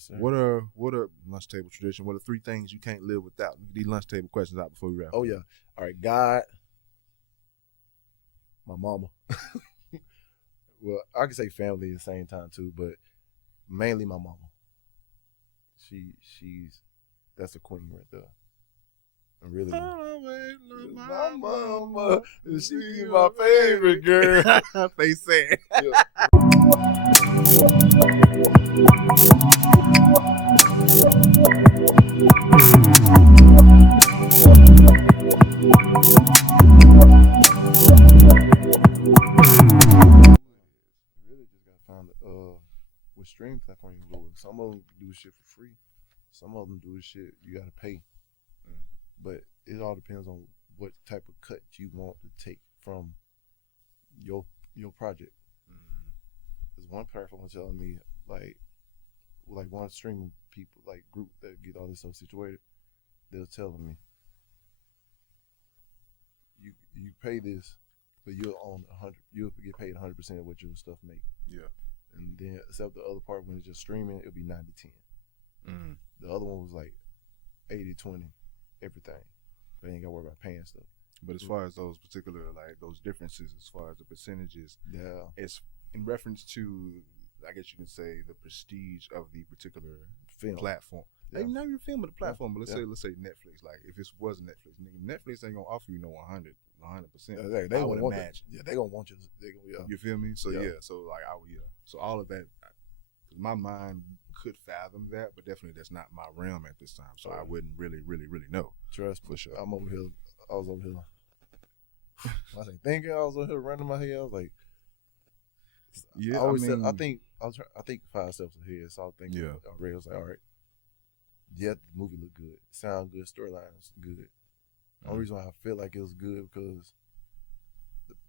Yes, sir. What are lunch table tradition? What are 3 things you can't live without? Get these lunch table questions out before we wrap. Oh, yeah. All right, God, my mama. Well, I can say family at the same time too, but mainly my mama. She's that's a queen right there. And really, my mama, she's my favorite girl. Face sad. Yeah. Really just got found with stream platform you go with. Some of them do shit for free. Some of them do shit you gotta pay. But it all depends on what type of cut you want to take from your project. There's one platform was telling me like one streaming people like group that get all this stuff situated. They're telling me you pay this, but you'll own 100. You'll get paid 100% of what your stuff make. Yeah. And then except the other part when it's just streaming, it'll be 90-10. The other one was like 80-20, everything. They ain't gotta worry about paying stuff. But as far as those particular those differences, as far as the percentages, Yeah. it's in reference to, I guess you can say, the prestige of the particular Film. platform. Yeah. Not even film, but the platform. But let's Yeah. say Netflix. Like if this was Netflix, Netflix ain't gonna offer you no 100%. They I would gonna want imagine. Yeah, they gonna want you. They gonna, yeah. You feel me? So Yeah. so like so all of that, my mind could fathom that, but definitely that's not my realm at this time. So I wouldn't really know. Trust me. For sure. I'm over here. I was over here. I was thinking. I was over here running my head. I was like, Yeah, I always I mean, said, I think 5 steps ahead. So I was thinking. Yeah. I was like, all right. Yeah, the movie looked good. Sound good. Storyline's good. The only reason why I feel like it was good because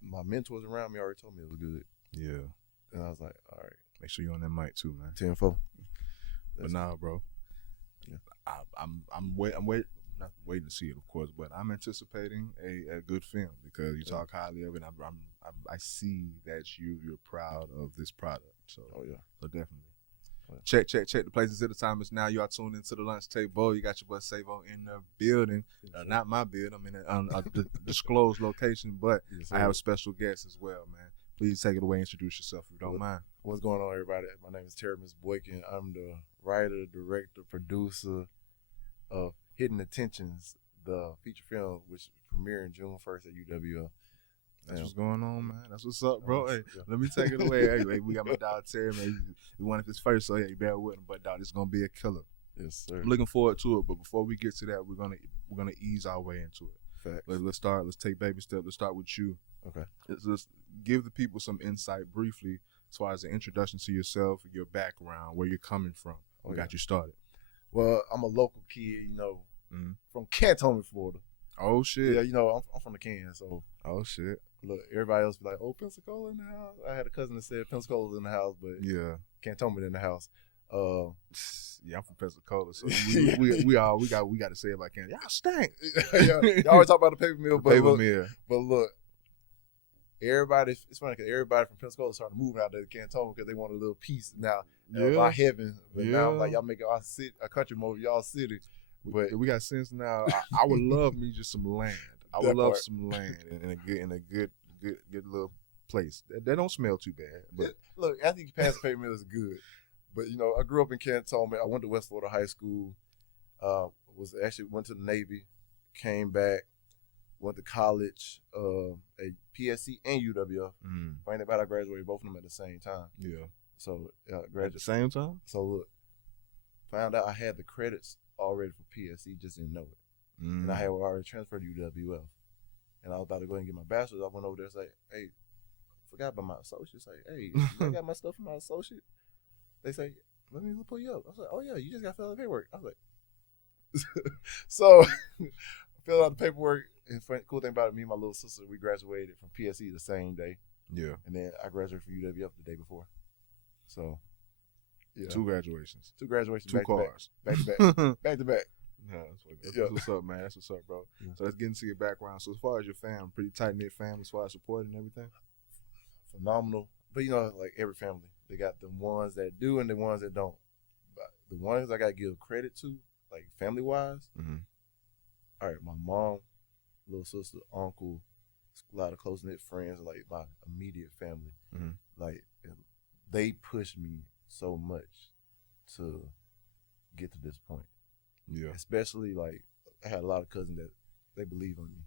my mentors around me already told me it was good. Yeah. And I was like, all right. Make sure you're on that mic too, man. 10-4. But nah, bro. Yeah. I'm not waiting to see it, of course, but I'm anticipating a good film because you talk highly of it. I see that you're proud of this product. So, so definitely. Check the places at the time. It's now. You are tuned into the lunch table. You got your boy Savo in the building. Not my building. I'm in a disclosed location, but I have a special guest as well, man. Please take it away. Introduce yourself if you don't mind. What's going on, everybody? My name is Teremis Boykin. I'm the writer, director, producer of Hidden Attentions, the feature film which premiering June 1st at UWF. That's what's going on, man. That's what's up, bro. Hey, let me take it away. Hey, we got my dog Terry, man. We wanted this first, so you bear with him. But dog, it's gonna be a killer. Yes, sir. I'm looking forward to it. But before we get to that, we're gonna ease our way into it. Facts. Let's start. Let's take baby steps. Let's start with you. Okay. Let's give the people some insight briefly as far as an introduction to yourself, your background, where you're coming from. What got you started? Well, I'm a local kid, from Canton, Florida. Oh shit. Yeah, I'm from the Can, so. Oh shit. Look, everybody else be like, "Oh, Pensacola in the house." I had a cousin that said Pensacola's in the house, but Cantonment in the house. Yeah, I'm from Pensacola, so we got to say it like Canton. Y'all stink. Y'all always talk about the paper mill, but look, everybody. It's funny because everybody from Pensacola started moving out to Canton because they want a little peace now. By heaven, but now I'm like, y'all make our city, a country more y'all city. But we got sense now. I would love me just some land. I would love some land in a good little place. That don't smell too bad. But look, I think past the paper mill is good. But I grew up in Cantonment. I went to West Florida High School. Went to the Navy, came back, went to college, at PSC and UWF. Right about I graduated both of them at the same time. Yeah. So at the same time. So look, found out I had the credits already for PSC, just didn't know it. And I had already transferred to UWF. And I was about to go ahead and get my bachelor's. I went over there and said, hey, forgot about my associates. Like, hey, I got my stuff from my associate. They say, let me pull you up. I was like, oh yeah, you just got to fill out the paperwork. I was like, so I filled out the paperwork. And cool thing about it, me and my little sister, we graduated from PSC the same day. Yeah. And then I graduated from UWF the day before. So, yeah. Two graduations. Two cars. Back to back. Yeah, that's what's up, man. That's what's up, bro. Yeah. So let's get into your background. So as far as your family, pretty tight-knit family as far as support and everything? Phenomenal. But like every family, they got the ones that do and the ones that don't. But the ones I gotta give credit to, like family wise. Mm-hmm. All right, my mom, little sister, uncle, a lot of close knit friends, like my immediate family. Mm-hmm. Like they pushed me so much to get to this point. Yeah. Especially like I had a lot of cousins that they believe in me,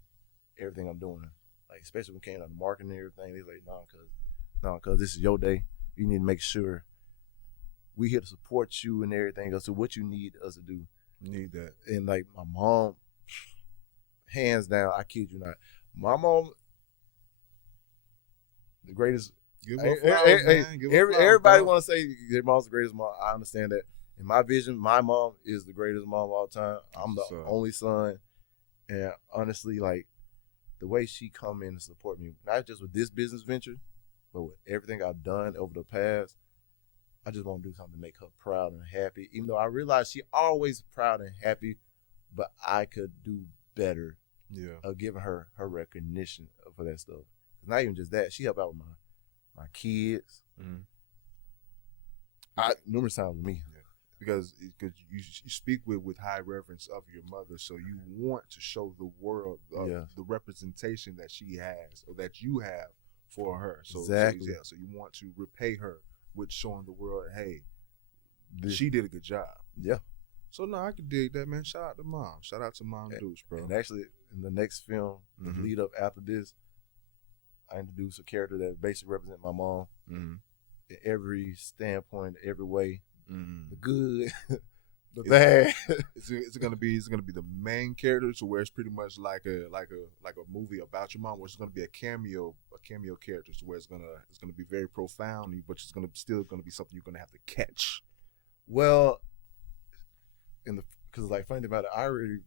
everything I'm doing. Like especially when it came out to marketing and everything, they like, nah, cause this is your day. You need to make sure we here to support you and everything else. So what you need us to do. You need that. And like my mom, hands down, I kid you not, my mom, the greatest. Give her flowers, man. Give her flowers, everybody bro. want to say their mom's the greatest mom. I understand that. In my vision, my mom is the greatest mom of all time. I'm the only son, and honestly, like the way she come in and support me, not just with this business venture, but with everything I've done over the past. I just want to do something to make her proud and happy. Even though I realize she always proud and happy, but I could do better. Yeah. Of giving her recognition for that stuff. Not even just that, she helped out with my kids. Mm-hmm. Numerous times with me. Yeah. Because you speak with high reverence of your mother, so you want to show the world the representation that she has or that you have for her. So, exactly. So you want to repay her with showing the world, hey, she did a good job. Yeah. So no, I could dig that, man. Shout out to Mom. Shout out to Mom Deuce, bro. And actually, in the next film, the lead up after this, I introduced a character that basically represents my mom in every standpoint, every way. The good, the bad. It's gonna be the main character, to where it's pretty much like a movie about your mom, where it's gonna be a cameo character, to where it's gonna be very profound, but it's still gonna be something you're gonna have to catch. Well, because like funny thing about it, I already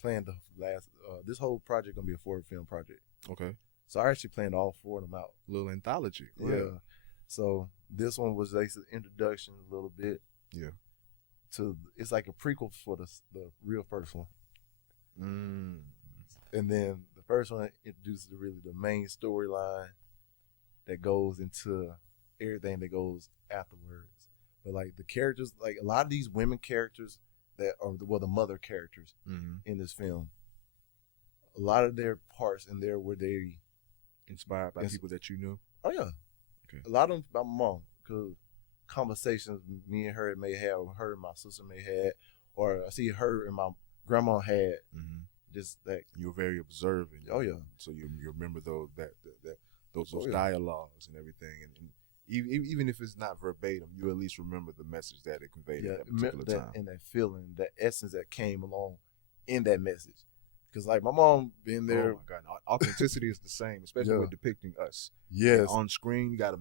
planned the last. This whole project gonna be a 4-film project. Okay. So I actually planned all 4 of them out. A little anthology. Yeah. So this one was like an introduction a little bit. Yeah. It's like a prequel for the real first one. And then the first one introduces really the main storyline that goes into everything that goes afterwards. But like the characters, like a lot of these women characters that are the mother characters in this film, a lot of their parts in there were they inspired by people that you knew. Oh yeah. Okay. A lot of them by my mom, because conversations me and her may have, or her and my sister may have, or I see her and my grandma had. Just that you're very observant. Oh yeah. So you remember those dialogues and everything, and even if it's not verbatim, you at least remember the message that it conveyed at that particular time. And that feeling, that essence that came along in that message. Because like my mom been there. Oh my God, authenticity is the same, especially with depicting us. Yes. And on screen, you got to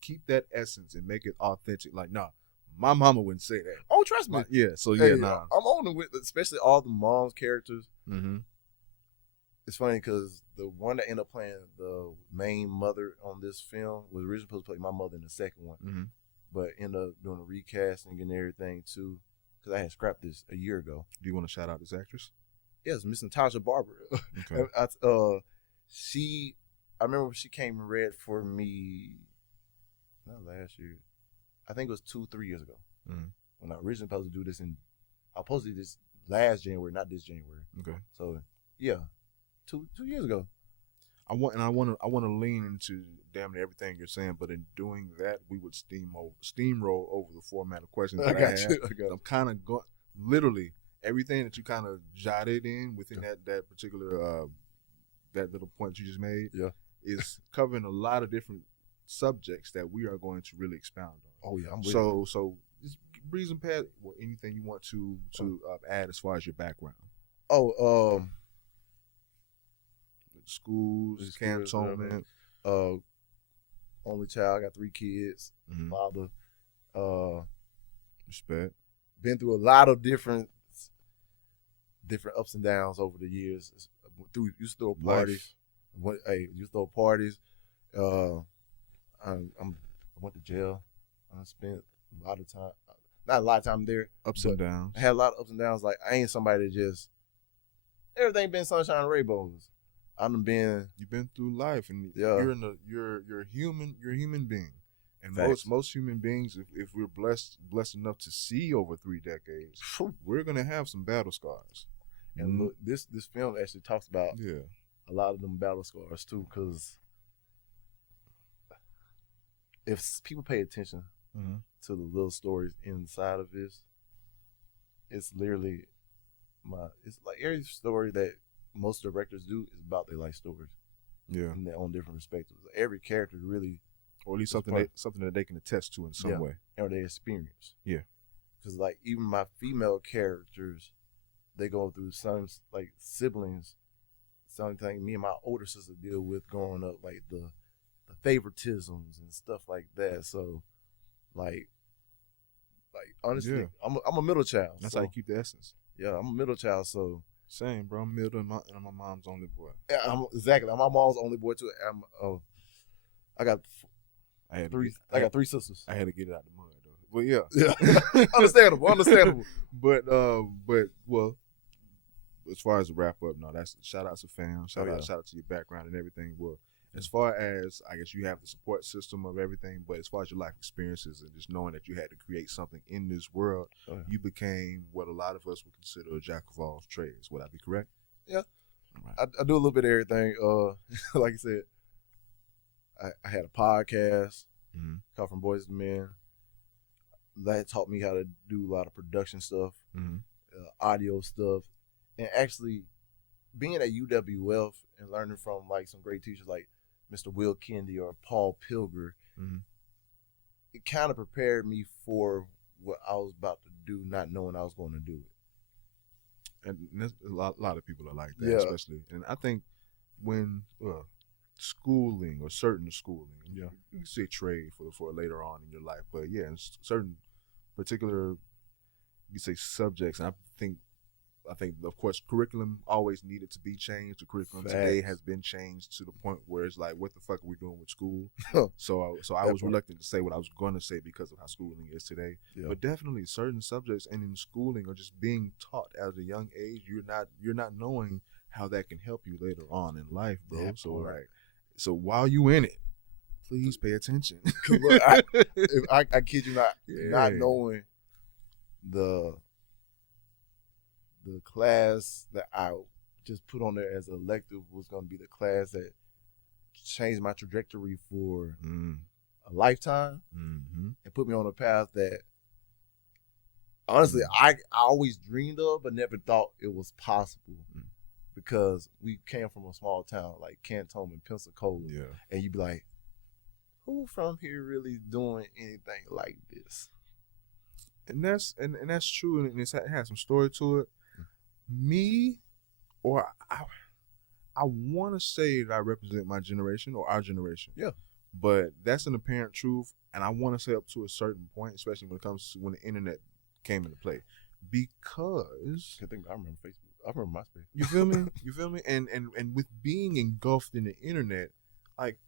keep that essence and make it authentic. Like, nah, my mama wouldn't say that. Oh, trust me. So nah. I'm on it with, especially all the mom's characters. It's funny because the one that ended up playing the main mother on this film was originally supposed to play my mother in the second one, but ended up doing a recasting and everything too, because I had scrapped this a year ago. Do you want to shout out this actress? Yes, Miss Natasha Barber. Okay. I remember she came and read for me, not last year, I think it was 2-3 years ago, when I originally supposed to do this I was supposed to do this last January, not this January. Okay. So yeah, 2 years ago. I want to lean into damn near everything you're saying, but in doing that, we would steamroll over the format of questions that I got. I'm kind of going literally everything that you kind of jotted in within that particular that little point you just made. Is covering a lot of different subjects that we are going to really expound on. Oh yeah, I'm with so just breeze and past anything you want to add as far as your background. Schools, cantonment. Only child, got 3 kids. Father. Respect. Been through a lot of different ups and downs over the years. Used to throw parties. Used to throw parties. I went to jail. I spent a lot of time. Not a lot of time there. Ups and downs. I had a lot of ups and downs. Like I ain't somebody that just everything been sunshine and rainbows. You've been through life, and you're a human being, And most human beings, if we're blessed enough to see over 3 decades, we're gonna have some battle scars. And look, this film actually talks about a lot of them battle scars too, because if people pay attention to the little stories inside of this, it's literally it's like every story that most directors do is about their life stories. Yeah. And their own different perspectives. Every character really, or at least something that they can attest to in some way, or they experience. Yeah. Because like even my female characters, they go through some like siblings, something me and my older sister deal with growing up, like the favoritisms and stuff like that. So, like honestly, I'm a middle child. That's how you keep the essence. Yeah, I'm a middle child. So same, bro. I'm middle, and my mom's only boy. Yeah, I'm my mom's only boy too. I got three sisters. I had to get it out the mud though. But yeah, understandable. But well, as far as the wrap up, no, that's shout out to fam, shout out to your background and everything. Well, as far as I guess you have the support system of everything, but as far as your life experiences and just knowing that you had to create something in this world, you became what a lot of us would consider a jack of all trades. Would I be correct? Yeah, right. I do a little bit of everything. Like I said, I had a podcast called From Boys to Men. That taught me how to do a lot of production stuff, audio stuff, and actually being at UWF and learning from like some great teachers like Mr. Will Kendi or Paul Pilger, it kind of prepared me for what I was about to do, not knowing I was going to do it. And a lot of people are like that, especially. And I think when schooling or certain schooling, you can say trade for later on in your life, but yeah, in certain particular, you say subjects, and I think of course curriculum always needed to be changed. The curriculum today has been changed to the point where it's like, what the fuck are we doing with school? So I was reluctant to say what I was going to say because of how schooling is today. But definitely certain subjects and in schooling or just being taught at a young age, you're not knowing how that can help you later on in life, bro. So while you in it, please pay attention. I kid you not, not knowing the class that I just put on there as an elective was going to be the class that changed my trajectory for a lifetime and put me on a path that honestly I always dreamed of but never thought it was possible because we came from a small town like Cantonment, Pensacola, and you'd be like, who from here really doing anything like this? And that's true, and it has some story to it. Me, or I want to say that I represent my generation or our generation. Yeah. But that's an apparent truth, and I want to say up to a certain point, especially when it comes to when the internet came into play. Because I remember Facebook. I remember MySpace. You feel me? You feel me? And with being engulfed in the internet, like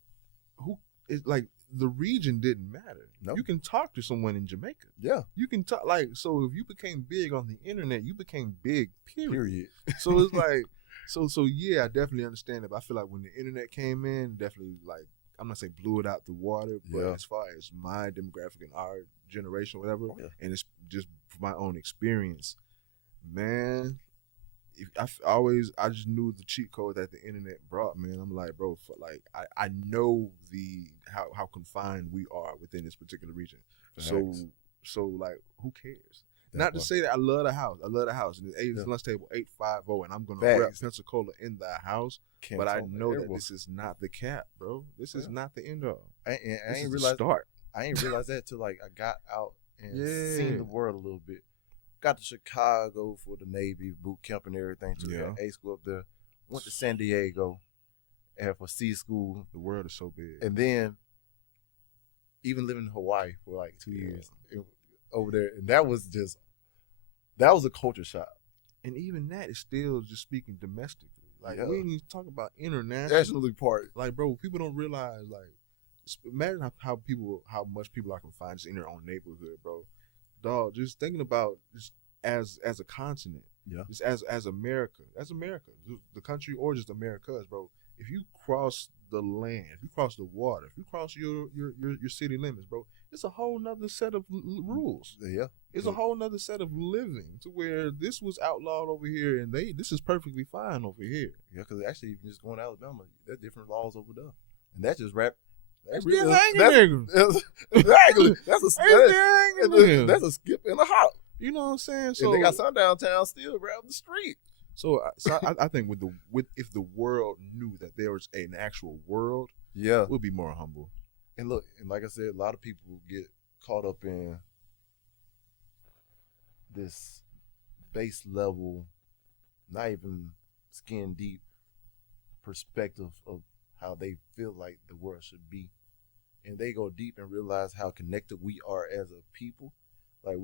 the region didn't matter. No. You can talk to someone in Jamaica. Yeah. You can talk so if you became big on the internet, you became big, period. So it's like so yeah, I definitely understand it. But I feel like when the internet came in, definitely like I'm not saying blew it out the water, but as far as my demographic and our generation, whatever, and it's just my own experience, man. I just knew the cheat code that the internet brought, man. I'm like, bro, I know how confined we are within this particular region. Facts. So like, who cares? Not to say that I love the house. And the lunch table 850, and I'm gonna rep Pensacola in the house. But I know that this is not the cap, bro. This is not the end all. I ain't realized that till like I got out and seen the world a little bit. Got to Chicago for the Navy boot camp and everything. Took A school up there. Went to San Diego and for C school. The world is so big. And then even living in Hawaii for like 2 years over there. And that was a culture shock. And even that is still just speaking domestically. Like we ain't even talk about internationally part. Like, bro, people don't realize, like, imagine how much people are confined just in their own neighborhood, bro. Dog, just thinking about just as a continent, just as America, the country, or just Americas, bro. If you cross the land, if you cross the water, if you cross your city limits, bro, it's a whole nother set of rules. Yeah. It's a whole nother set of living to where this was outlawed over here and this is perfectly fine over here. Yeah, because actually, if you just going to Alabama, there's different laws over there. And that's just rap. Exactly. That's a skip and a hop. You know what I'm saying? So and they got some downtown still around the street. So I think if the world knew that there was an actual world, we'll be more humble. And look, and like I said, a lot of people get caught up in this base level, not even skin deep perspective of how they feel like the world should be. And they go deep and realize how connected we are as a people. Like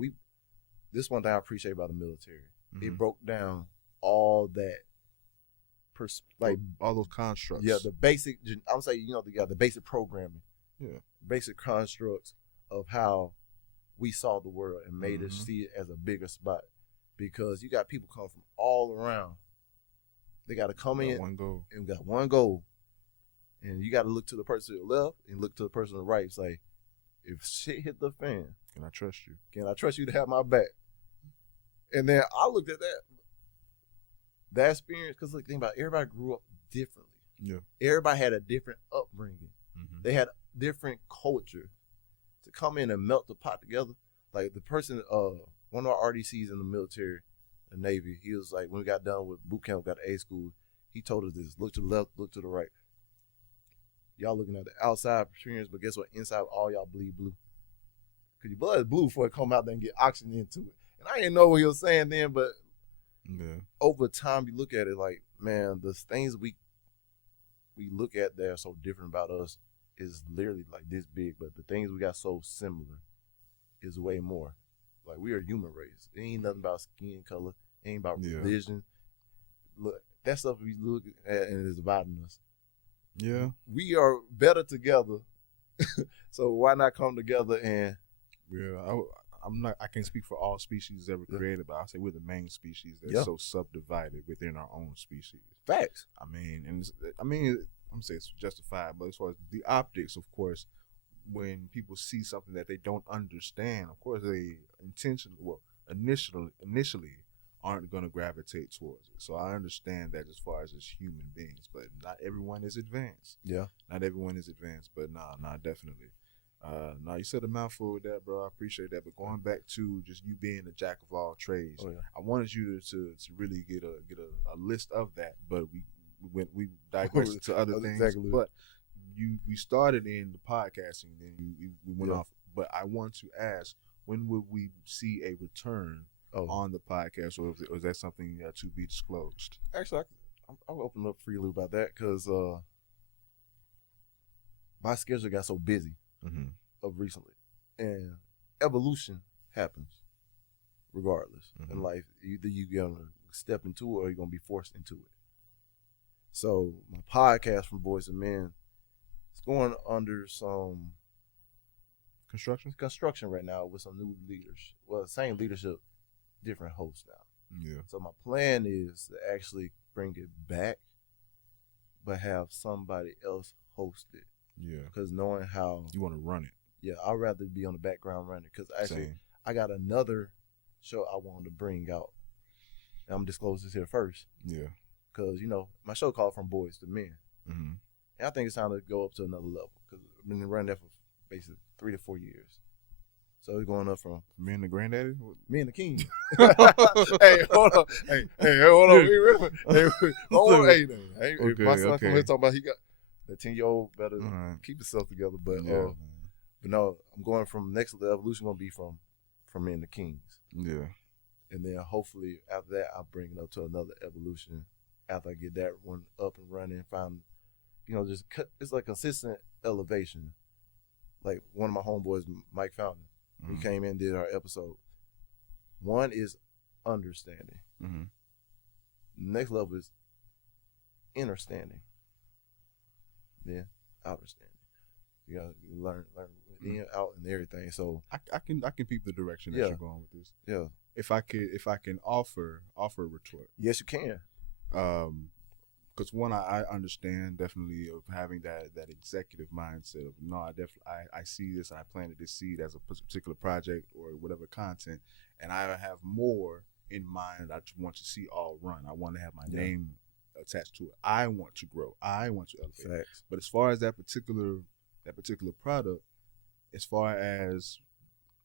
this one thing I appreciate about the military. Mm-hmm. It broke down all that, all those constructs. Yeah, the basic. I'm saying, the basic programming. Yeah, basic constructs of how we saw the world and made us see it as a bigger spot. Because you got people come from all around. They got to come in one goal. And got one goal. And you got to look to the person to the left and look to the person to the right. Say, if shit hit the fan, can I trust you? Can I trust you to have my back? And then I looked at that experience, because look, think about it, everybody grew up differently. Yeah. Everybody had a different upbringing. Mm-hmm. They had different culture. To come in and melt the pot together, like the person, one of our RDCs in the military, the Navy, he was like, when we got done with boot camp, got to A school, he told us this: look to the left, look to the right. Y'all looking at the outside appearance, but guess what? Inside, all y'all bleed blue. Because your blood is blue before it come out there and get oxygen into it. And I didn't know what he was saying then, but over time, you look at it like, man, the things we look at that are so different about us is literally like this big, but the things we got so similar is way more. Like, we are a human race. It ain't nothing about skin color. It ain't about religion. Look, that stuff we look at and it's dividing us. Yeah. We are better together. So why not come together and I can't speak for all species ever created, but I'll say we're the main species that's so subdivided within our own species. Facts. I'm saying it's justified, but as far as the optics, of course, when people see something that they don't understand, of course they initially aren't going to gravitate towards it. So I understand that as far as human beings, but not everyone is advanced. Yeah. Not everyone is advanced, but nah, definitely. You said a mouthful with that, bro. I appreciate that. But going back to just you being a jack of all trades, I wanted you to really get a list of that, but we digressed to other things. Exactly. But we started in the podcasting, then we went off. But I want to ask, when will we see a return on the podcast, or is that something to be disclosed? Actually, I'll open up freely about that, because my schedule got so busy of recently, and evolution happens regardless in life. Either you're gonna step into it or you're gonna be forced into it. So my podcast, From Boys to Men, it's going under some construction right now with some new leaders. Well, same leadership, different hosts now. Yeah. So my plan is to actually bring it back, but have somebody else host it. Yeah. Because knowing how you want to run it. Yeah, I'd rather be on the background running. Because actually, I got another show I wanted to bring out. And I'm going to disclose this here first. Yeah. Because, my show called From Boys to Men. Mm-hmm. And I think it's time to go up to another level. Because I've been running that for basically 3 to 4 years. So it's going up from me and the granddaddy? Me and the king. Hey, hold on. Hey, hold on. Hey, my son come here talking about he got the 10-year-old better keep himself together. But no, I'm going from next level. Evolution going to be from Me and the Kings. Yeah. And then hopefully after that, I'll bring it up to another evolution after I get that one up and running. Find, it's like consistent elevation. Like one of my homeboys, Mike Fountain, he came in and did our episode. One is understanding. Mm-hmm. The next level is understanding. Then understanding. You gotta learn in, out, and everything. So I can peep the direction that you're going with this. Yeah. If I can offer a retort. Yes, you can. Because one, I understand definitely of having that executive mindset of no, I see this and I planted this seed as a particular project or whatever content, and I have more in mind. I just want to see all run. I want to have my name attached to it. I want to grow. I want to elevate. Facts. But as far as that particular product, as far as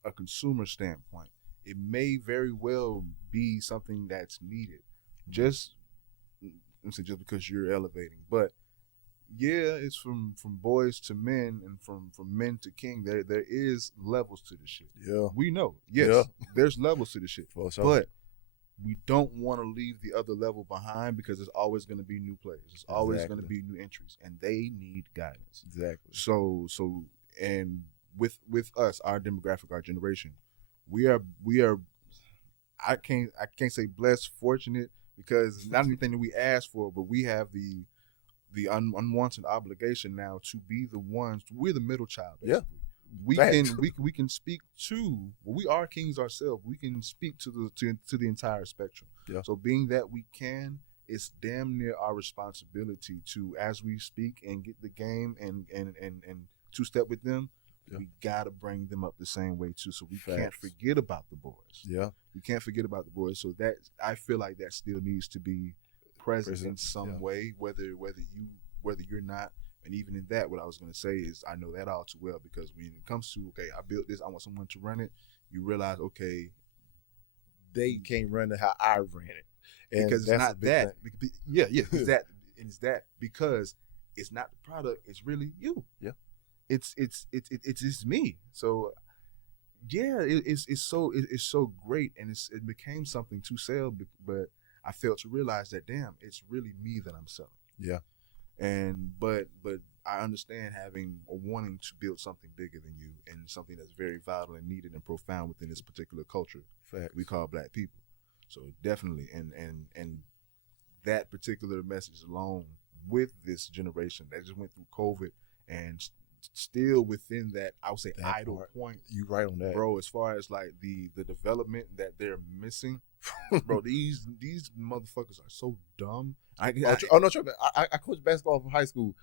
a consumer standpoint, it may very well be something that's needed. Just because you're elevating, but yeah, it's from boys to men and from men to king. There is levels to this shit. Yeah, we know. Yes, there's levels to this shit. For sure. But we don't want to leave the other level behind because there's always going to be new players. There's always going to be new entries, and they need guidance. Exactly. So and with us, our demographic, our generation, we are. I can't say blessed, fortunate, because it's not anything that we ask for, but we have the unwanted obligation now to be the ones. We're the middle child, basically. We can speak to. Well, we are kings ourselves. We can speak to the entire spectrum. Yeah. So being that we can, it's damn near our responsibility to, as we speak and get the game and two step with them. Yeah. We gotta bring them up the same way too, so we can't forget about the boys. Yeah, we can't forget about the boys. So that I feel like that still needs to be present in some way, whether you're not. And even in that, what I was gonna say is I know that all too well, because when it comes to I built this, I want someone to run it. You realize they can't run it how I ran it, and because it's not that. It's that because it's not the product. It's really you. Yeah. It's me. So yeah, it's so great, and it became something to sell. But I failed to realize that it's really me that I'm selling. Yeah, and but I understand having or wanting to build something bigger than you and something that's very vital and needed and profound within this particular culture we call Black people. So definitely, and that particular message alone with this generation that just went through COVID and still within that, I would say that idle point. You right on that, bro. As far as like the development that they're missing, bro. These motherfuckers are so dumb. I coached basketball from high school,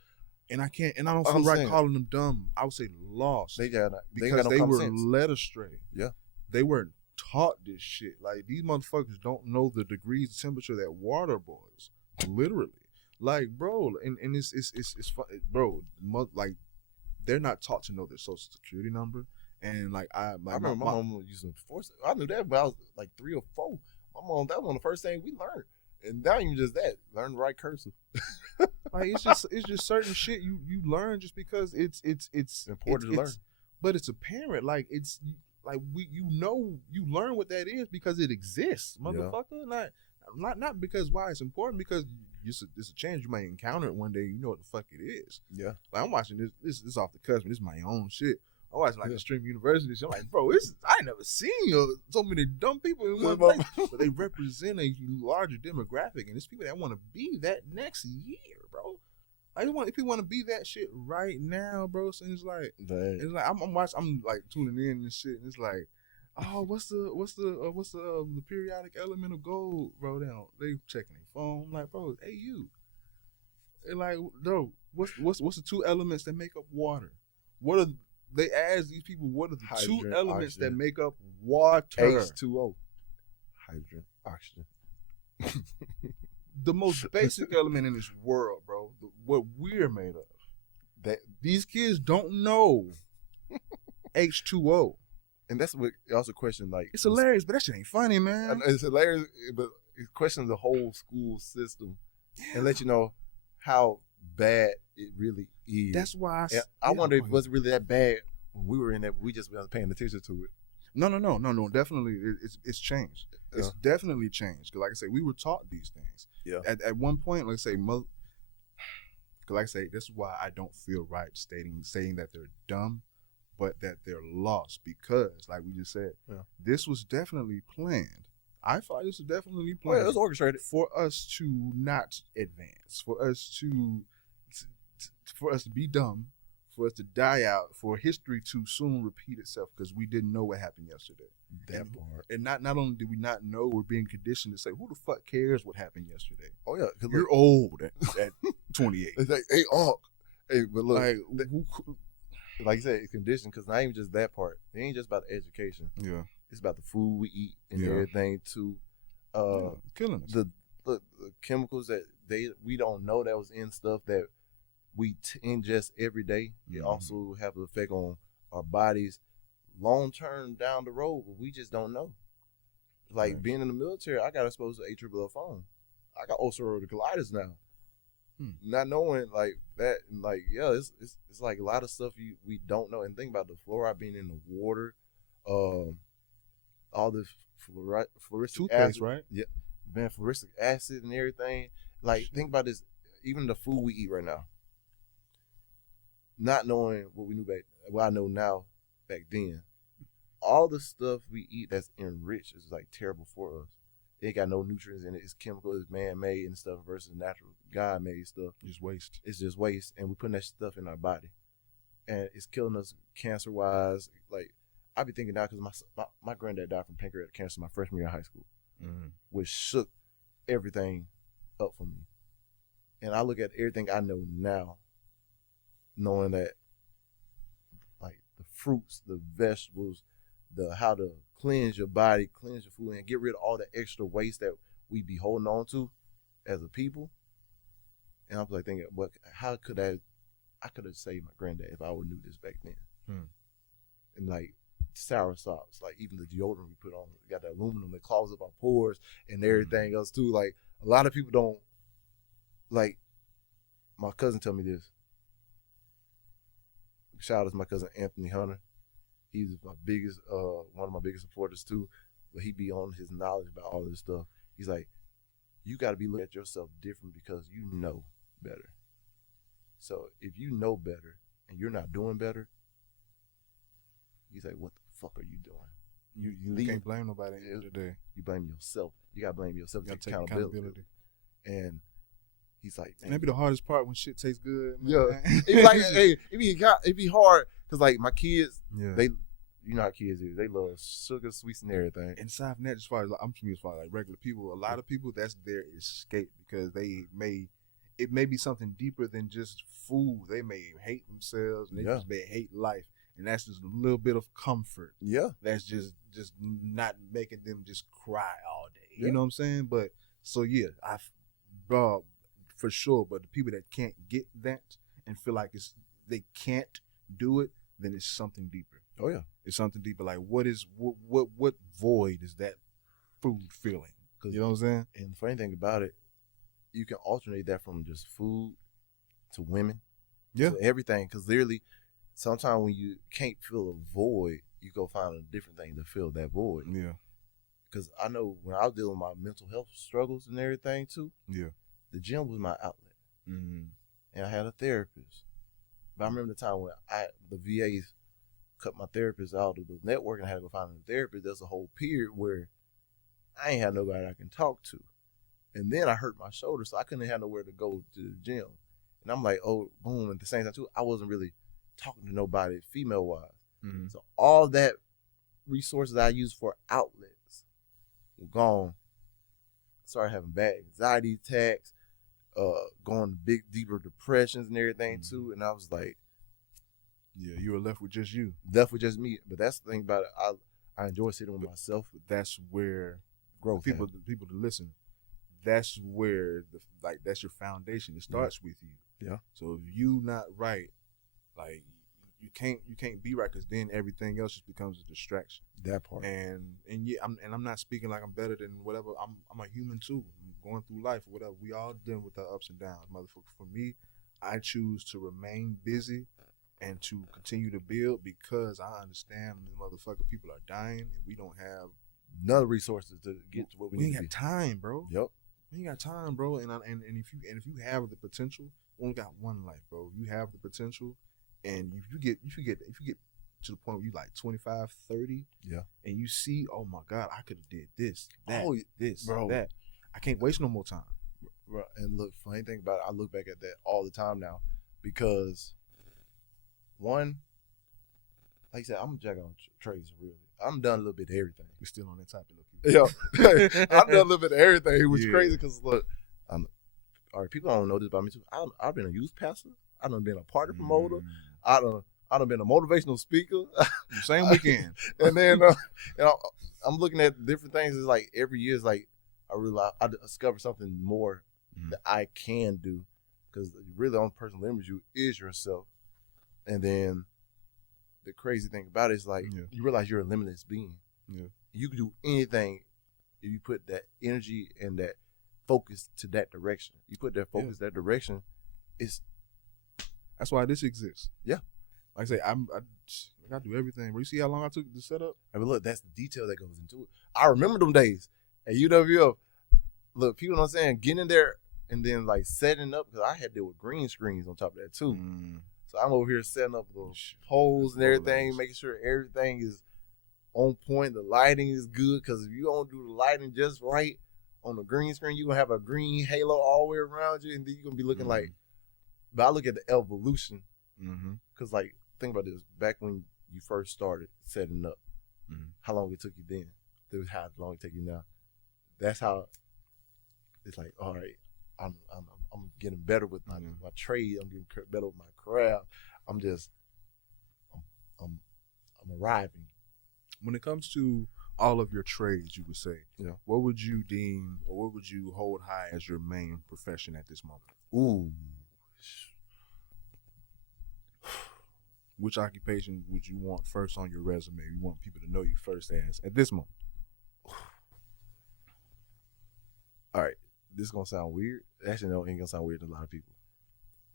and I don't feel right calling them dumb. I would say lost. Because they were led astray. Yeah, they weren't taught this shit. Like, these motherfuckers don't know the degrees of temperature that water boils. Literally, like, bro, and it's fun, bro. Like, they're not taught to know their social security number, and like I remember my mom used to force it. I knew that, but I was like 3 or 4. My mom, that was one of the first things we learned, and not even just that, learn to write cursive. Like, it's just certain shit you learn just because it's important to learn, but it's apparent. Like, it's like you learn what that is because it exists, motherfucker. Yeah. Not because why it's important, because it's a chance you might encounter it one day. You know what the fuck it is. Yeah. Like, I'm watching this is off the cusp. This is my own shit. I'm watching like Extreme University. So I'm like, bro, I ain't never seen so many dumb people in one place. But they represent a larger demographic, and it's people that want to be that next year, bro. People want to be that shit right now, bro. So it's like I'm watching. I'm like tuning in and shit, and it's like, oh, what's the periodic element of gold, bro? They checking their phone. I'm like, bro, hey, you. They're like, no, what's the 2 elements that make up water? They ask these people, what are the hydrogen, 2 elements oxygen, that make up water? H2O. Hydrogen, oxygen. The most basic element in this world, bro. What we're made of. That these kids don't know. H2O. And that's what also question, like, it's hilarious, but that shit ain't funny, man. It's hilarious, but it questions the whole school system and let you know how bad it really is. That's why I wonder if it wasn't really that bad when we were in there. We just wasn't paying attention to it. No. Definitely, it's changed. It's definitely changed. Because, like I say, we were taught these things. Yeah. At one point, let's say, because, like I say, this is why I don't feel right saying that they're dumb, but that they're lost, because, like we just said, this was definitely planned. I thought this was definitely planned. It was orchestrated for us to not advance, for us to be dumb, for us to die out, for history to soon repeat itself because we didn't know what happened yesterday. And not only did we not know, we're being conditioned to say, who the fuck cares what happened yesterday? Oh yeah, you're old at 28. It's like, hey, but look, like you said, it's conditioned because not even just that part. It ain't just about the education. Yeah, it's about the food we eat and everything too. Killing us. The chemicals that we don't know that was in stuff that we ingest every day. It also have an effect on our bodies long term down the road, but we just don't know. Like being in the military, I got exposed to ALLL phone. I got ulcerative colitis now. Not knowing like that, and like it's like a lot of stuff we don't know. And think about the fluoride being in the water, all the fluoric toothpaste, acid, right? Yeah, man, fluoric acid and everything. Like think about this, even the food we eat right now. Not knowing what we knew what I know now back then, all the stuff we eat that's enriched is like terrible for us. It ain't got no nutrients in it. It's chemical, it's man-made and stuff versus natural, God-made stuff. Just waste. It's just waste, and we putting that stuff in our body, and it's killing us cancer-wise. Like I be thinking now because my granddad died from pancreatic cancer my freshman year of high school, which shook everything up for me. And I look at everything I know now, knowing that like the fruits, the vegetables, how to cleanse your body, cleanse your food, and get rid of all the extra waste that we be holding on to as a people. And I was like thinking, how could I could have saved my granddad if I would knew this back then. And like sour sauce, like even the deodorant we put on, got the aluminum that clogs up our pores and everything else too. Like a lot of people don't, like my cousin told me this. Shout out to my cousin Anthony Hunter. He's my biggest, one of my biggest supporters too. But he be on his knowledge about all this stuff. He's like, you got to be looking at yourself different because you know better. So if you know better and you're not doing better, he's like, what the fuck are you doing? You can't blame nobody at the end of the day. You blame yourself. You got to blame yourself. You got to take accountability. And he's like, man. And that'd be the hardest part when shit tastes good. Man. Yeah. It be like, hey, it be hard because like my kids, they, you know how kids is. They love sugar, sweets, and everything. And aside from that, as far as like regular people, a lot of people, that's their escape because it may be something deeper than just food. They may hate themselves and they just may hate life. And that's just a little bit of comfort. Yeah. That's just not making them just cry all day. You know what I'm saying? But so for sure. But the people that can't get that and feel like they can't do it, then it's something deeper. Oh yeah, it's something deeper. Like what void is that food filling? You know what I'm saying? And the funny thing about it, you can alternate that from just food to women, to everything. Because literally, sometimes when you can't fill a void, you go find a different thing to fill that void. Yeah. Because I know when I was dealing with my mental health struggles and everything too. Yeah. The gym was my outlet, and I had a therapist. But I remember the time when the VAs cut my therapist out of the network and I had to go find a therapist. There's a whole period where I ain't had nobody I can talk to. And then I hurt my shoulder, so I couldn't have nowhere to go to the gym. And I'm like, oh, boom. At the same time, too, I wasn't really talking to nobody female-wise. So all that resources I used for outlets were gone. Started having bad anxiety attacks, going to big, deeper depressions and everything, too. And I was like, yeah, you were left with just you. Left with just me. But that's the thing about it. I enjoy sitting with myself. That's where growth. People to listen. That's where that's your foundation. It starts with you. Yeah. So if you not right, like you can't be right because then everything else just becomes a distraction. That part. And yeah, I'm not speaking like I'm better than whatever. I'm a human too. I'm going through life or whatever. We all dealing with our ups and downs, motherfucker. For me, I choose to remain busy and to continue to build because I understand motherfucker people are dying and we don't have none resources to get to what we need. We ain't got time, bro. Yep. We ain't got time, bro. And if you have the potential, we only got one life, bro. You have the potential, and if you get to the point where you like 25, 30, and you see, oh my God, I could have did this, that. I can't waste no more time. Bro, and look, funny thing about it, I look back at that all the time now because One, like you said, I'm a jack on trades really. I'm done a little bit of everything. We're still on that topic. Yeah, I'm done a little bit of everything. It was crazy because look, all right, people don't know this about me too. I've been a youth pastor. I done been a party promoter. I done been a motivational speaker. Same weekend. And then I'm looking at different things. It's like every year is like I discover something more that I can do, because really the only person that limits you is yourself. And then the crazy thing about it is like you realize you're a limitless being. Yeah. You can do anything if you put that energy and that focus to that direction. You put that focus that direction. That's why this exists. Yeah. Like I say, I gotta do everything. Bro, you see how long I took to set up? I mean, look, that's the detail that goes into it. I remember them days at UWF. Look, people know what I'm saying, getting in there and then like setting up, because I had to deal with green screens on top of that too. So I'm over here setting up little poles and everything, making sure everything is on point. The lighting is good, because if you don't do the lighting just right on the green screen, you're going to have a green halo all the way around you, and then you're going to be looking like, but I look at the evolution, because like, think about this, back when you first started setting up, how long it took you then, to how long it take you now. That's how it's like, all right, I'm getting better with my trade. I'm getting better with my craft. I'm arriving. When it comes to all of your trades, you would say, what would you deem, or what would you hold high as your main profession at this moment? Ooh. Which occupation would you want first on your resume? You want people to know you first as at this moment? All right, this is gonna sound weird. Actually, no, it ain't gonna sound weird to a lot of people.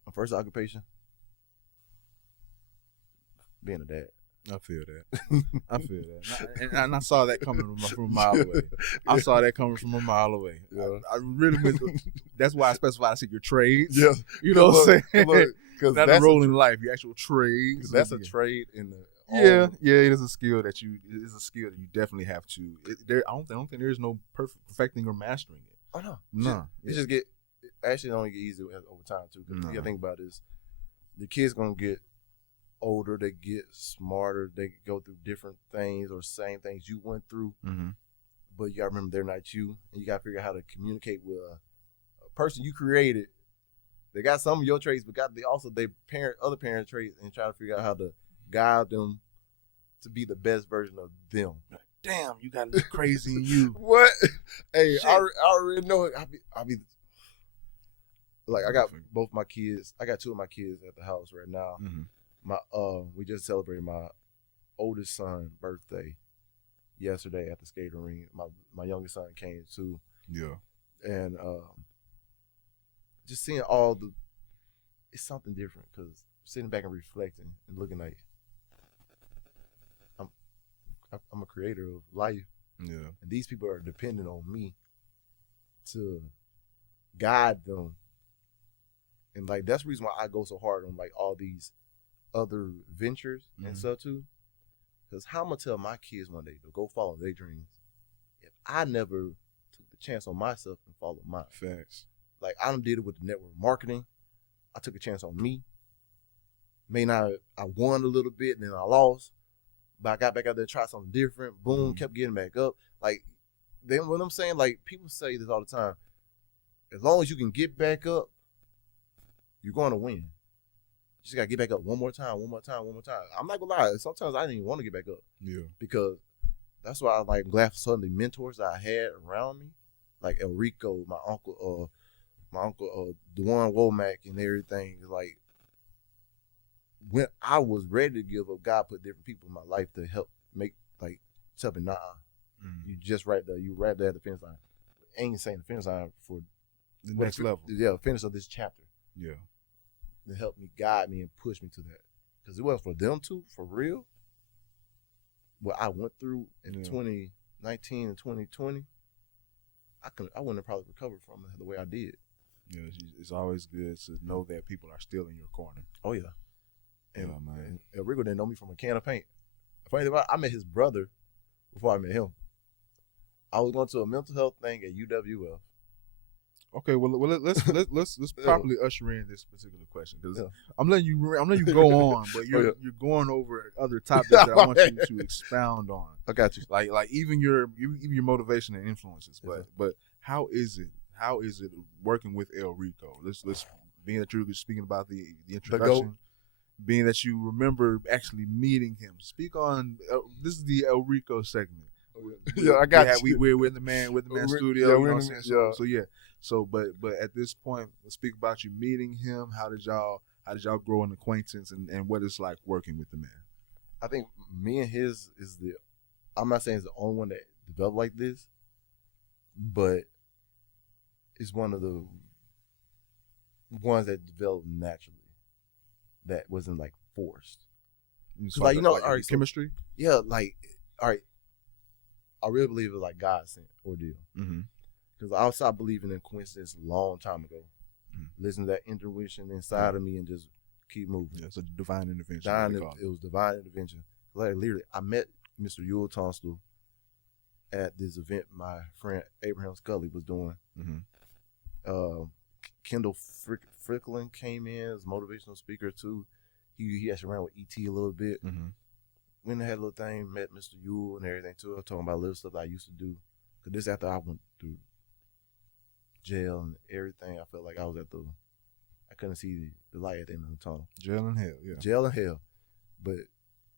My first occupation, being a dad. I feel that. I feel that. And I saw that coming from a mile away. I saw that coming from a mile away. Yeah. I really miss it. That's why I specified, I said your trades. Yeah. You know what I'm saying? Because not a role in life, your actual trades. That's a trade in the. Yeah, it is a skill that you definitely have to. I don't think there's no perfecting or mastering it. Oh no, no. It just actually only get easier over time too. Because you gotta think about this: the kids gonna get older, they get smarter, they go through different things or same things you went through. But you gotta remember they're not you, and you gotta figure out how to communicate with a person you created. They got some of your traits, but also other parent traits, and try to figure out how to guide them to be the best version of them. Damn, you got a little crazy in you. What? Hey, I already know it. I'll be like, I got both my kids. I got two of my kids at the house right now. We just celebrated my oldest son's birthday yesterday at the skating rink. My youngest son came too. Yeah. And just seeing it's something different, because sitting back and reflecting and looking like, I'm a creator of life. Yeah. And these people are dependent on me to guide them. And like, that's the reason why I go so hard on like all these other ventures and stuff too. Because how I'm going to tell my kids one day to go follow their dreams if I never took the chance on myself and followed mine? Facts. Like, I done did it with the network marketing. I took a chance on me. I won a little bit and then I lost. But I got back out there, tried something different. Boom, kept getting back up. Like, then what I'm saying, like, people say this all the time. As long as you can get back up, you're going to win. You just got to get back up one more time. I'm not going to lie. Sometimes I didn't even want to get back up. Yeah. Because that's why I'm glad for some of the mentors that I had around me. Like Elrico, my uncle Dewan Womack and everything. Like, when I was ready to give up, God put different people in my life to help make, like, tell me, you just right there. You right there at the finish line. I ain't saying the finish line for the next level. Yeah, finish of this chapter. Yeah. To help me, guide me, and push me to that. Because it wasn't for them two, for real. What I went through in 2019 and 2020, I wouldn't have probably recovered from it the way I did. Yeah, it's always good to know that people are still in your corner. Oh, yeah. And Elrico didn't know me from a can of paint. Funny thing about it, I met his brother before I met him. I was going to a mental health thing at UWF. Okay, well let's properly usher in this particular question because I'm letting you go on, but you're going over other topics that I want you to expound on. I got you. Like even your motivation and influences. But how is it working with Elrico? Let's being that you're speaking about the introduction, being that you remember actually meeting him. Speak on this is the Elrico segment. I got you. We're in the man studio. You know what I'm saying? So yeah. So but at this point, let's speak about you meeting him. How did y'all grow an acquaintance and what it's like working with the man? I think me and his is I'm not saying it's the only one that developed like this, but it's one of the ones that developed naturally. That wasn't like forced. So like all right, chemistry? Yeah, like all right. I really believe it's like God sent ordeal. Because I stopped believing in coincidence a long time ago. Listen to that intuition inside of me and just keep moving. Yeah, it's a divine intervention. It was divine intervention. Like literally, I met Mr. Tunstall at this event my friend Abraham Scully was doing. Kendall Fricklin came in as a motivational speaker too. He actually ran with ET a little bit. Went and had a little thing, met Mr. Yule and everything too. I was talking about little stuff that I used to do. Cause this after I went through jail and everything, I felt like I couldn't see the light at the end of the tunnel. Jail and hell, yeah. Jail and hell. But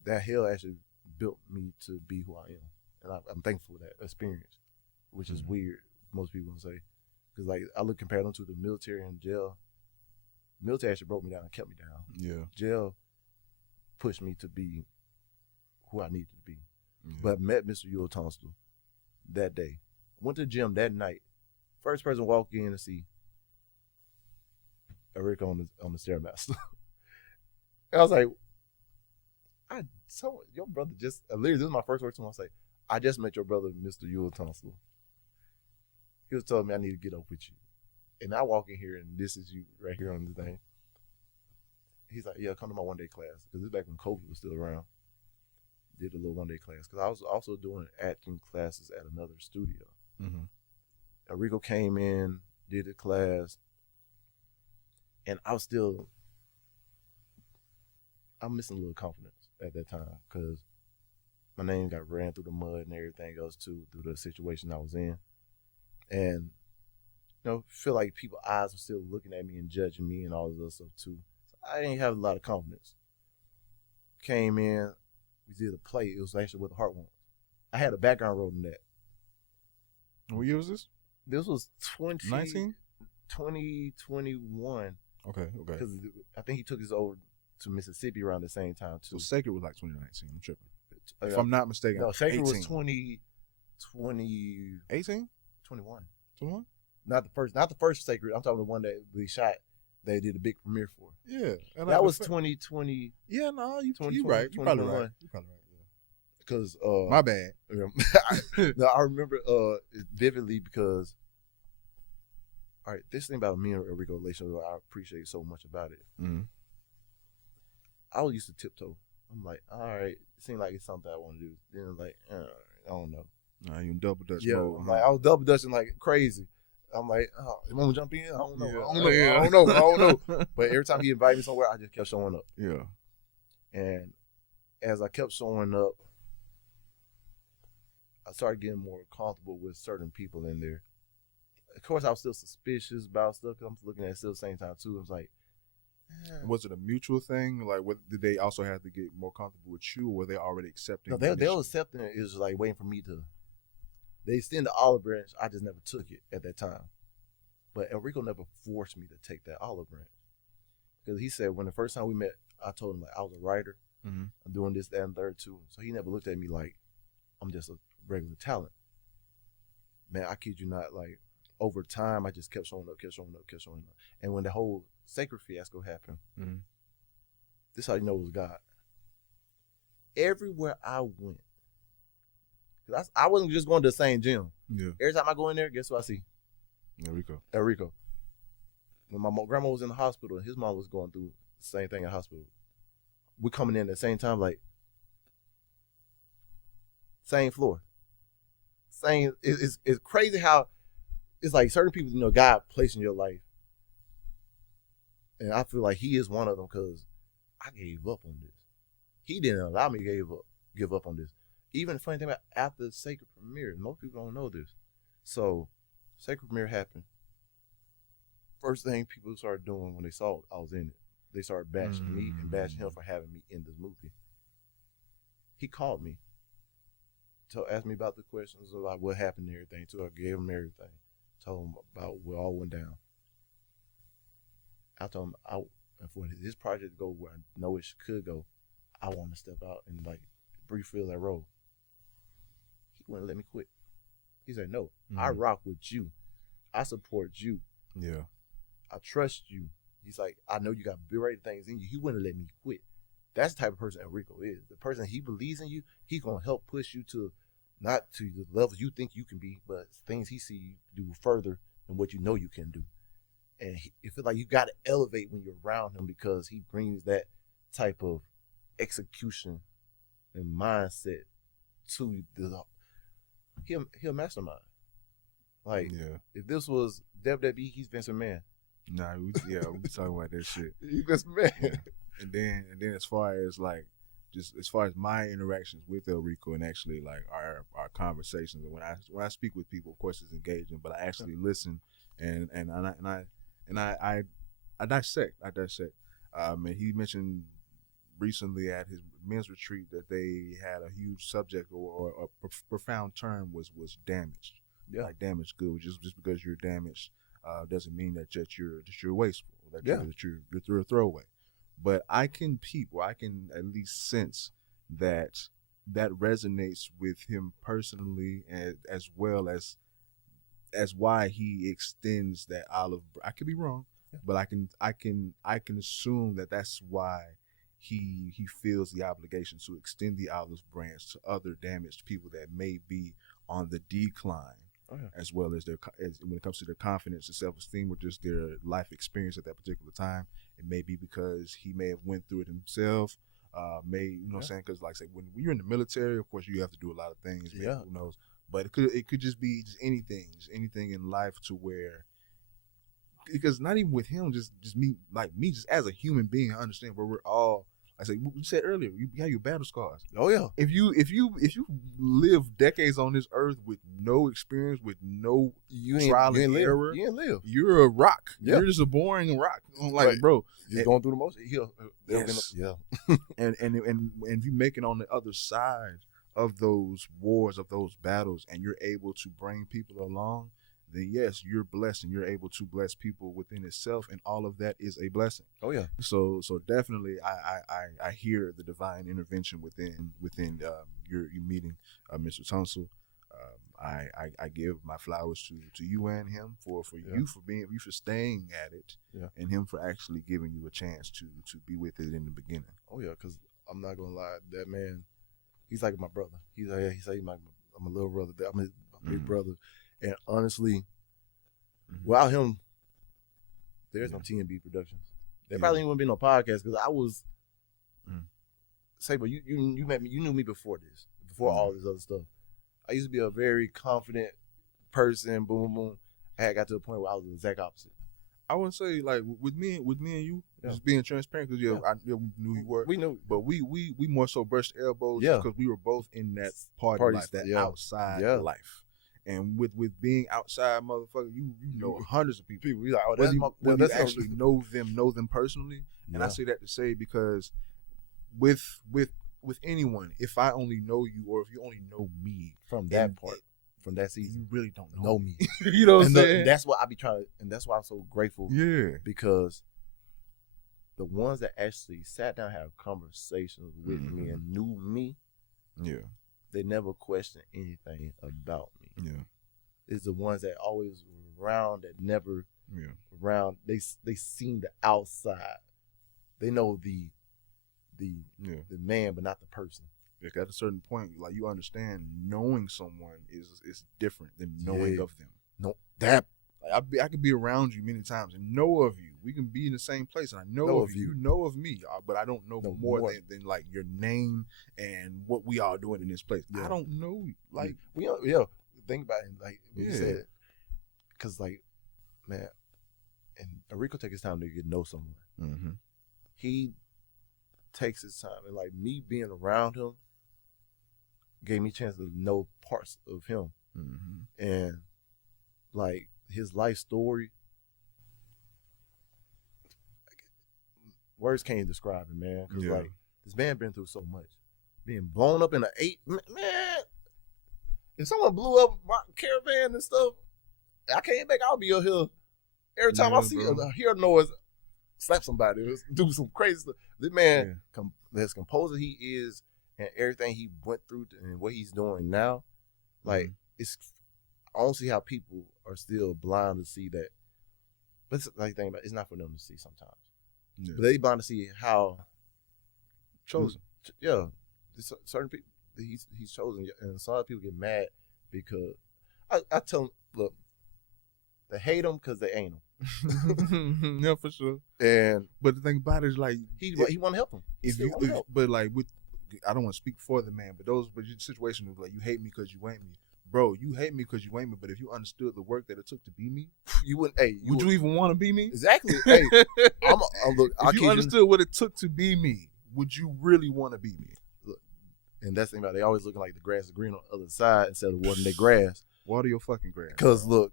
that hell actually built me to be who I am. And I'm thankful for that experience, which is weird, most people would say. Cause like I look compared them to the military and jail. Military actually broke me down and kept me down. Yeah. Jail pushed me to be who I needed to be. But met Mr. Yule Tunstall that day. Went to the gym that night. First person walked in to see Elrico on the Stairmaster. And I was like, your brother just, literally, this is my first word to him. I was like, I just met your brother, Mr. Yule Tunstall. He was telling me I need to get up with you. And I walk in here and this is you right here on the thing. He's like, yeah, come to my one-day class. Because this is back when COVID was still around. Did a little one-day class. Because I was also doing acting classes at another studio. Elrico came in, did the class. And I'm missing a little confidence at that time. Because my name got ran through the mud and everything else too, through the situation I was in. And feel like people's eyes were still looking at me and judging me and all this other stuff too. So I didn't have a lot of confidence. Came in, we did a play. It was actually with the Heart Ones. I had a background role in that. What year was this? This was 2021. Okay. Because I think he took us over to Mississippi around the same time too. So Sacred was like 2019. I'm tripping. If I'm not mistaken. No, Sacred was 2018? 21. 21? Not the first Sacred. I'm talking the one that we shot. They did a big premiere for. Yeah, and that was 2020. Yeah, no, you right. You probably right. Yeah. Because my bad. No, I remember vividly because. All right, this thing about me and Elrico relationship, I appreciate so much about it. I was used to tiptoe. I'm like, all right, it seemed like it's something I want to do. Then like, I don't know. Nah, you double dutch mode. I'm like I was double dutching like crazy. I'm like, you want to jump in? I don't know. Yeah. I don't know. But every time he invited me somewhere, I just kept showing up. Yeah. And as I kept showing up, I started getting more comfortable with certain people in there. Of course, I was still suspicious about stuff because I'm looking at it still at the same time too. I was like, was it a mutual thing? Like, did they also have to get more comfortable with you, or were they already accepting? No, they were accepting it. It was like waiting for me to. They extended the olive branch. I just never took it at that time. But Elrico never forced me to take that olive branch. Because he said when the first time we met, I told him like I was a writer. I'm doing this, that, and third too. So he never looked at me like I'm just a regular talent. Man, I kid you not, like over time I just kept showing up. And when the whole Sacred fiasco happened, this is how you know it was God. Everywhere I went, because I wasn't just going to the same gym. Yeah. Every time I go in there, guess what I see? Elrico. When my grandma was in the hospital, his mom was going through the same thing in the hospital. We're coming in at the same time, like same floor. It's crazy how it's like certain people, you know, God placed in your life. And I feel like he is one of them because I gave up on this. He didn't allow me to give up on this. Even the funny thing about after the Sacred Premiere, most people don't know this. So, Sacred Premiere happened. First thing people started doing when they saw I was in it, they started bashing me and bashing him for having me in this movie. He called me, asked me about the questions about what happened and everything. So I gave him everything. Told him about what all went down. I told him, for this project to go where I know it could go, I want to step out and like fill that role. He wouldn't let me quit. He said, no, I rock with you. I support you. Yeah. I trust you. He's like, I know you got great things in you. He wouldn't let me quit. That's the type of person Elrico is. The person he believes in you, he's going to help push you to not to the level you think you can be, but things he see you do further than what you know you can do. And it feels like you got to elevate when you're around him because he brings that type of execution and mindset to he'll mastermind. Like, if this was WWE, he's Vince McMahon. Nah, we talking about that shit. He's Vince McMahon. Yeah. And then as far as like, just as far as my interactions with Elrico and actually like our conversations, and when I speak with people, of course it's engaging, but I actually listen and I dissect. And he mentioned recently at his men's retreat that they had a huge subject or a profound term was damaged. Yeah. Like damaged goods. Just because you're damaged doesn't mean that you're wasteful. That you're a throwaway. But I can I can at least sense that resonates with him personally, and as well as why he extends that olive. I could be wrong, but I can assume that that's why he feels the obligation to extend the olive branch to other damaged people that may be on the decline. As well as when it comes to their confidence and self-esteem or just their life experience at that particular time. It may be because he may have went through it himself. What I'm saying? Because like I say, when you're in the military, of course you have to do a lot of things. Maybe, who knows? But it could just be anything in life to where, because not even with him, just me just as a human being, I understand where we're all. I said, you said earlier, you have your battle scars. Oh yeah. If you live decades on this earth with no experience, with no trial and error, you ain't live. You're a rock. Yeah. You're just a boring rock. I'm like, bro, just going through the motion. And you make it on the other side of those wars, of those battles, and you're able to bring people along, then yes, you're blessed and you're able to bless people within itself, and all of that is a blessing. Oh yeah. So definitely, I hear the divine intervention within your meeting, Mr. Tunstall. I give my flowers to you and him for you for staying at it, and him for actually giving you a chance to be with it in the beginning. Oh yeah, because I'm not gonna lie, that man, he's like my brother. He's like I'm a little brother. I'm his big brother. And honestly, without him, there's no TNB Productions. There probably wouldn't be no podcast because I was but you met me, you knew me before this, before all this other stuff. I used to be a very confident person. Boom, boom. I had got to a point where I was the exact opposite. I wouldn't say like with me and you, just being transparent because we knew you were. We knew, but we more so brushed elbows because we were both in that party life, that outside life. And with being outside, motherfucker, you know hundreds of people. We like, whether you actually know them personally. And I say that to say because with anyone, if I only know you or if you only know me from that part, from that season, you really don't know me. You know what I'm saying? That's what I be trying to, and that's why I'm so grateful. Yeah. Because the ones that actually sat down and had conversations with me and knew me, they never questioned anything about me. Yeah. It's the ones that always were around that never around. They seen the outside. They know the man, but not the person. Like at a certain point, like you understand, knowing someone is different than knowing of them. No, that I could be around you many times and know of you. We can be in the same place, and I know of you. You know of me, but I don't know more than like your name and what we are doing in this place. I don't know you. Like think about it. Like when you said, Cause like, man, and Elrico take his time to get to know someone. Mm-hmm. He takes his time, and like me being around him gave me a chance to know parts of him, and like his life story. Words can't describe it, man. Cause like this man been through so much, being blown up in an 8, man. If someone blew up my caravan and stuff, I came back. I'll be up here every time I see hear a noise, slap somebody, do some crazy stuff. This man, as composer he is, and everything he went through and what he's doing now, like it's. I don't see how people are still blind to see that. But it's like thing about it's not for them to see sometimes. Yeah. But they blind to see how chosen. Yeah, certain people he's chosen, and some people get mad because I tell them, look, they hate him because they ain't him. Yeah, for sure. But the thing about it is like he want to help him. But like I don't want to speak for the man, but your situation is like you hate me because you ain't me. Bro, you hate me because you ain't me, but if you understood the work that it took to be me, you wouldn't. Hey, would you even want to be me? Exactly. Hey, look. If you understood what it took to be me, would you really want to be me? Look, and that's the thing about it, they always looking like the grass is green on the other side instead of watering their grass. Water your fucking grass. Because look,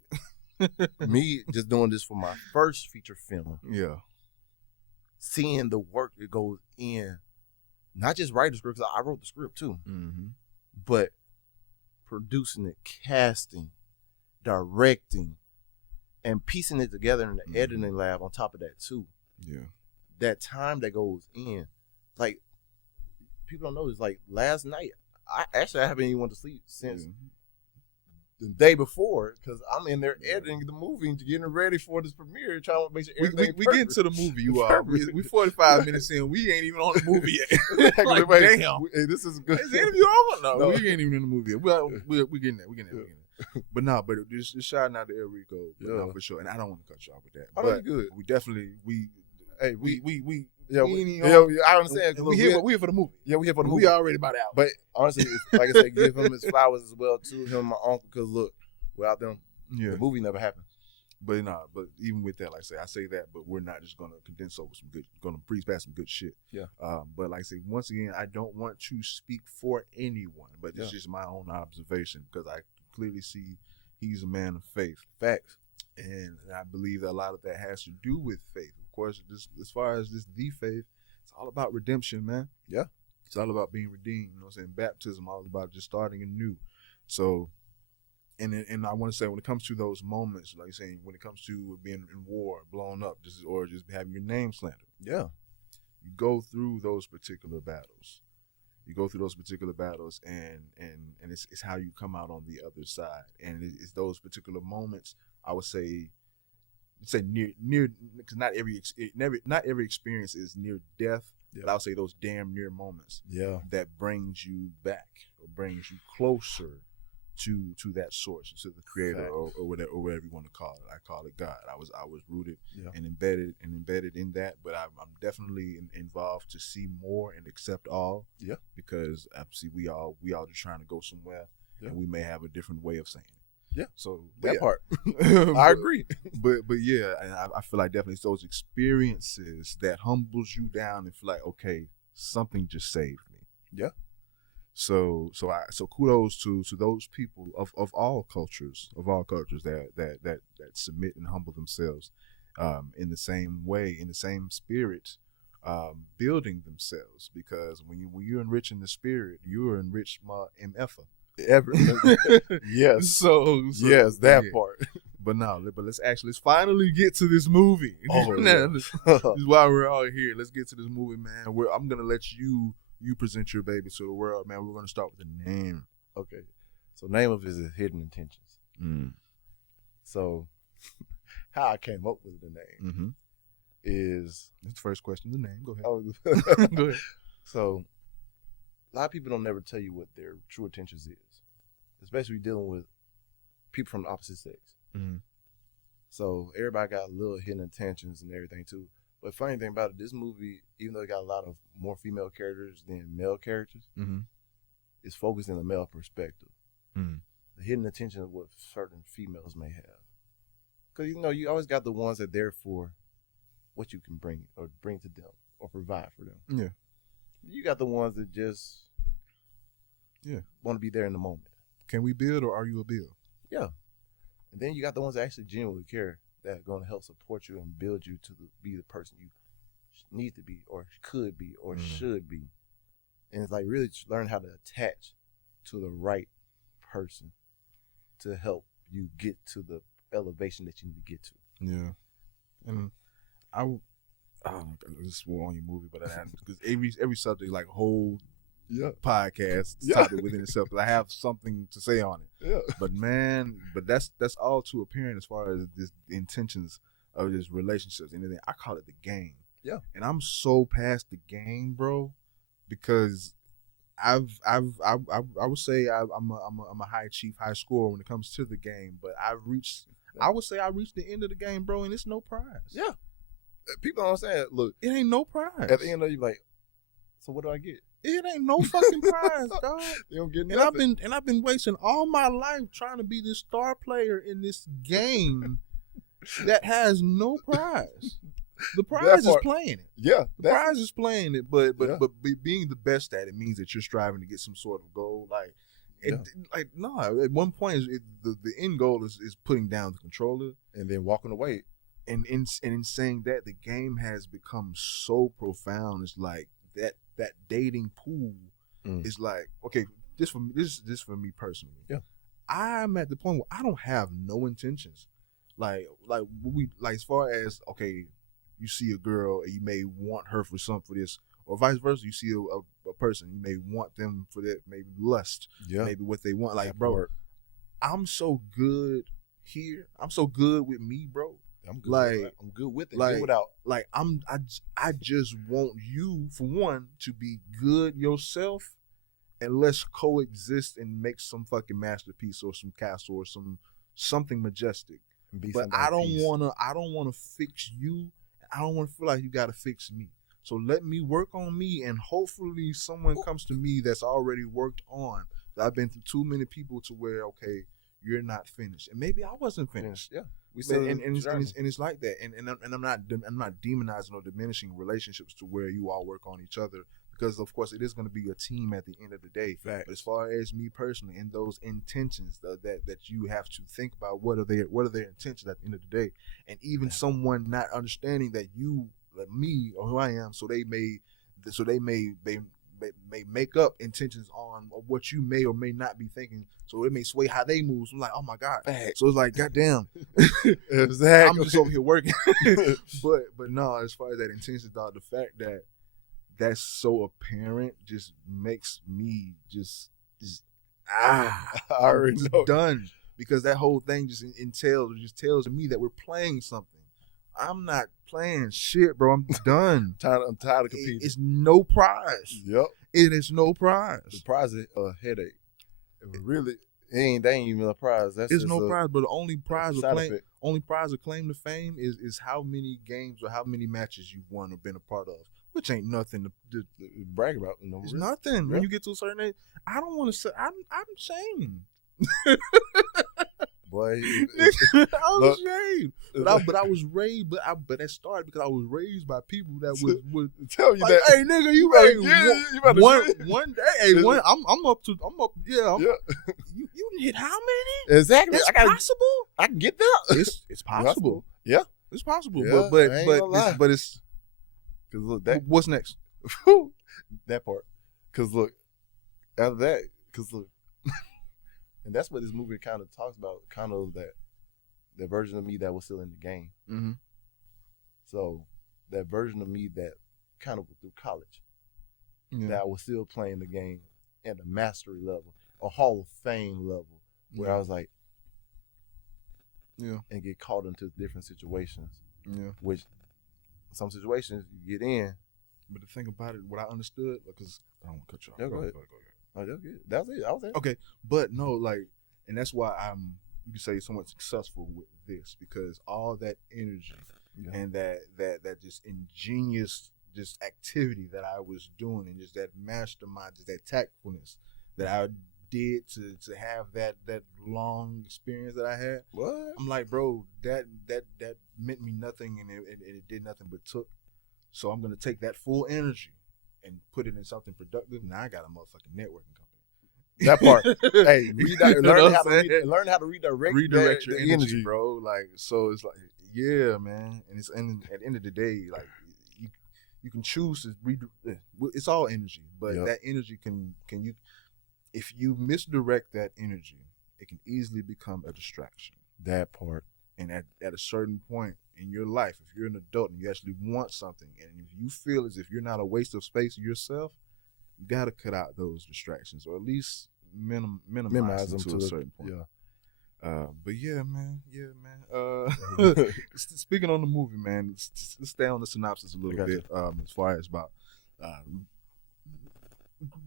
me just doing this for my first feature film. Yeah. Seeing the work that goes in, not just writing the script, because I wrote the script too, but producing it, casting, directing, and piecing it together in the editing lab on top of that too. Yeah. That time that goes in, like, people don't know, it's like last night, I haven't even went to sleep since the day before, because I'm in there editing the movie and getting ready for this premiere, trying to make sure everything we get into the movie, you are. We 45 minutes in, we ain't even on the movie yet. Like, damn. This is good. Is the interview over? No, we ain't even in the movie yet. We getting there. We getting there. But no, but just shouting out to Elrico, no, for sure. And I don't want to cut you off with that. But good. We definitely, I understand. We here for the movie. Yeah, we here for the movie. We already about out. But honestly, like I said, give him his flowers as well too. Him and my uncle, because look, without them, the movie never happened. But but even with that, like I say that, but we're not just gonna condense over some good, gonna breeze past some good shit. Yeah. But like I say, once again, I don't want to speak for anyone, but it's just my own observation because I clearly see he's a man of faith. Facts. And I believe that a lot of that has to do with faith. Of course, as far as the faith, it's all about redemption, man. Yeah. It's all about being redeemed. You know what I'm saying? Baptism, all about just starting anew. So, and I want to say when it comes to those moments, like you're saying, when it comes to being in war, blown up, or just having your name slandered. Yeah. You go through those particular battles. And it's how you come out on the other side. And it's those particular moments, I would say near, because not every experience is near death. Yeah. But I would say those damn near moments. Yeah. That brings you back or brings you closer to that source, to the creator or whatever you want to call it. I call it God. I was rooted and embedded in that, but I'm definitely involved to see more and accept all. Yeah. Because obviously we all just trying to go somewhere, and we may have a different way of saying it. Yeah. So that part, I agree. But yeah, and I feel like definitely it's those experiences that humbles you down and feel like, okay, something just saved me. Yeah. So kudos to those people of all cultures that submit and humble themselves in the same way, in the same spirit, building themselves, because when you're enriching the spirit, you're enriched MF. Yes. So yes, that part. But let's finally get to this movie. This is why we're all here. Let's get to this movie, man. I'm gonna let you present your baby to the world, man. We're gonna start with the name. Okay. So name of it is Hidden Intentions. So how I came up with the name is that's the first question. The name. Go ahead. Go ahead. So a lot of people don't never tell you what their true intentions is, especially dealing with people from the opposite sex. So everybody got little hidden intentions and everything too. But funny thing about it, this movie, even though it got a lot of more female characters than male characters, it's focused in the male perspective. The hidden intention of what certain females may have. Because, you always got the ones that are there for what you can bring to them or provide for them. Yeah. You got the ones that just want to be there in the moment. Can we build or are you a build? Yeah. And then you got the ones that actually genuinely care, that are going to help support you and build you to be the person you need to be or could be or should be. And it's like really learn how to attach to the right person to help you get to the elevation that you need to get to. Yeah. And this is on your movie, but because every subject, like whole podcast topic within itself, because I have something to say on it. Yeah. But that's all too apparent as far as the intentions of this relationships and anything. I call it the game. Yeah. And I'm so past the game, bro, because I would say I'm a high scorer when it comes to the game, but I would say I reached the end of the game, bro, and it's no prize. Yeah. People don't understand. Look, it ain't no prize. At the end of it, you like, so what do I get? It ain't no fucking prize, dog. You don't get nothing. And I've been wasting all my life trying to be this star player in this game that has no prize. The prize is playing it. Yeah. The prize is playing it, but being the best at it means that you're striving to get some sort of goal. At one point the end goal is putting down the controller and then walking away. And in saying that, the game has become so profound. It's like that dating pool is like, okay, this for me personally. Yeah. I'm at the point where I don't have no intentions. Like as far as, okay, you see a girl and you may want her for something for this, or vice versa. You see a person, you may want them for that, maybe lust, maybe what they want. Like, bro, I'm so good here. I'm so good with me, bro. I'm good with it. Good without. Like I just want you, for one, to be good yourself, and let's coexist and make some fucking masterpiece or some castle or something majestic. But I don't wanna fix you. I don't want to feel like you got to fix me. So let me work on me, and hopefully someone comes to me that's already worked on. I've been through too many people to where, okay, you're not finished, and maybe I wasn't finished. Yeah, and it's like that. And I'm not demonizing or diminishing relationships to where you all work on each other, because of course it is going to be a team at the end of the day. Fact. But as far as me personally, and those intentions that you have to think about, what are their intentions at the end of the day, and even someone not understanding that you, like me or who I am, so they may make up intentions on what you may or may not be thinking, so it may sway how they move. So I'm like, oh my God. Fact. So it's like, goddamn. Exactly. I'm just over here working. but no, as far as that intention, dog, the fact that that's so apparent just makes me just I already know. Done, because that whole thing just tells me that we're playing something. I'm not playing shit, bro. I'm done. I'm tired of competing. It's no prize. Yep. It is no prize. The prize is a headache. They ain't even a prize. It's no prize, but the only prize of claim to fame is how many games or how many matches you've won or been a part of, which ain't nothing to brag about. It's nothing. When you get to a certain age, I don't want to say I'm ashamed. Boy, I was ashamed, but I was raised. But that started because I was raised by people that would tell you like, that. Hey, nigga, you ready? One day. Hey, I'm up. Yeah. You hit how many? Exactly. It's possible. I can get that. It's possible. Yeah, it's possible. Yeah, but it's because look that. What's next? That part. Because look, after that, because look. And that's what this movie kind of talks about, kind of that version of me that was still in the game. Mm-hmm. So that version of me that kind of went through college, that I was still playing the game at a mastery level, a Hall of Fame level, where I was like, and get caught into different situations. Yeah. Which some situations you get in. But the thing about it, what I understood, because I don't want to cut you off. Yeah, go ahead. Oh, that's good. That's it. I was there. Okay, but no, like, and that's why you can say, somewhat successful with this, because all that energy and that just ingenious just activity that I was doing, and just that mastermind, just that tactfulness that I did to have that long experience that I had. What? I'm like, bro, that meant me nothing, and it did nothing but took. So I'm gonna take that full energy and put it in something productive. Now I got a motherfucking networking company. That part. Hey, learn how to redirect your energy, bro. Like, so it's like, yeah, man. And it's and at the end of the day, like, you can choose to it's all energy, but that energy can you, if you misdirect that energy, it can easily become a distraction. That part. And at a certain point in your life, if you're an adult and you actually want something, and if you feel as if you're not a waste of space yourself, you got to cut out those distractions, or at least minimize them to a certain point. Yeah. But yeah, man. Speaking on the movie, man, let's stay on the synopsis a little bit. As far as about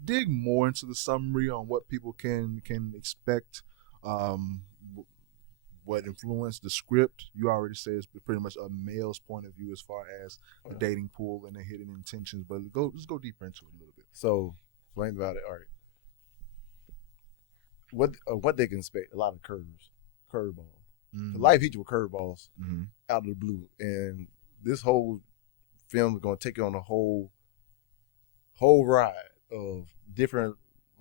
dig more into the summary on what people can expect. What influenced the script? You already said it's pretty much a male's point of view as far as the dating pool and the hidden intentions. But let's go deeper into it a little bit. So, explain about it. All right. What they can expect? A lot of curveballs. Mm-hmm. Life hits you with curveballs out of the blue, and this whole film is going to take you on a whole ride of different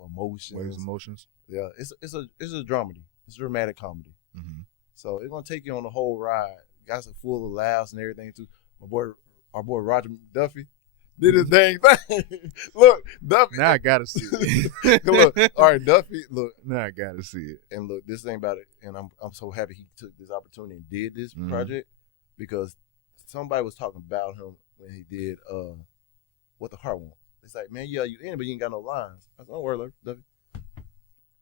emotions. Yeah, it's a dramedy. It's a dramatic comedy. Mm-hmm. So it's gonna take you on the whole ride. Got some full of laughs and everything too. Our boy Roger Duffy did his dang thing. Look, Duffy. Now I gotta see it. Look, all right, Duffy. Look, now I gotta see it. And look, this thing about it, and I'm so happy he took this opportunity and did this project, because somebody was talking about him when he did What the Heart Wants. It's like, man, yeah, you in it, but you ain't got no lines. I said, don't worry, Duffy.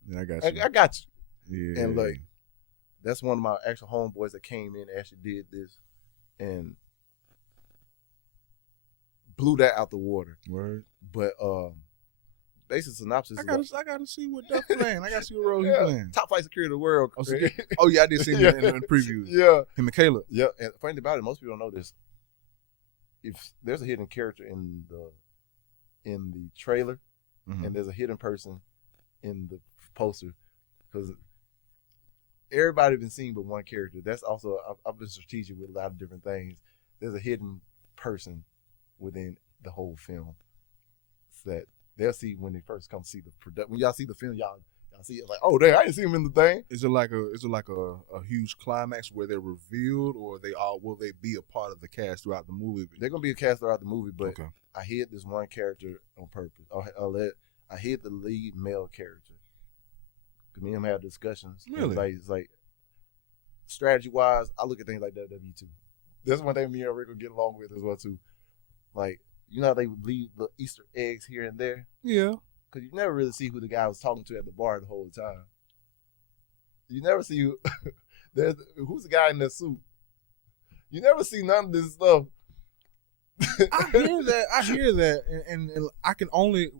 Yeah, I got you. I got you. Yeah. And like, that's one of my actual homeboys that came in and actually did this and blew that out the water. Word. But basic synopsis. I gotta see what Duffy playing. I gotta see what role he's playing. Top flight security of the world. Oh yeah, I did see him in the previews. Yeah. Him and Caleb. Yeah. And the funny thing about it, most people don't know this. If there's a hidden character in the trailer, and there's a hidden person in the poster, because everybody been seen but one character. That's also, I've been strategic with a lot of different things. There's a hidden person within the whole film that they'll see when they first come see the production. When y'all see the film, y'all see it like, oh, damn, I didn't see him in the thing. Is it like a huge climax where they're revealed, or will they be a part of the cast throughout the movie? They're gonna be a cast throughout the movie, but I hid this one character on purpose. I hid the lead male character. Me and him have discussions. Really? It's like strategy wise, I look at things like WWE too. That's one thing me and Elrico get along with as well too. Like, you know how they would leave the Easter eggs here and there? Yeah. Because you never really see who the guy was talking to at the bar the whole time. You never see who's the guy in that suit. You never see none of this stuff. I hear that, and I can only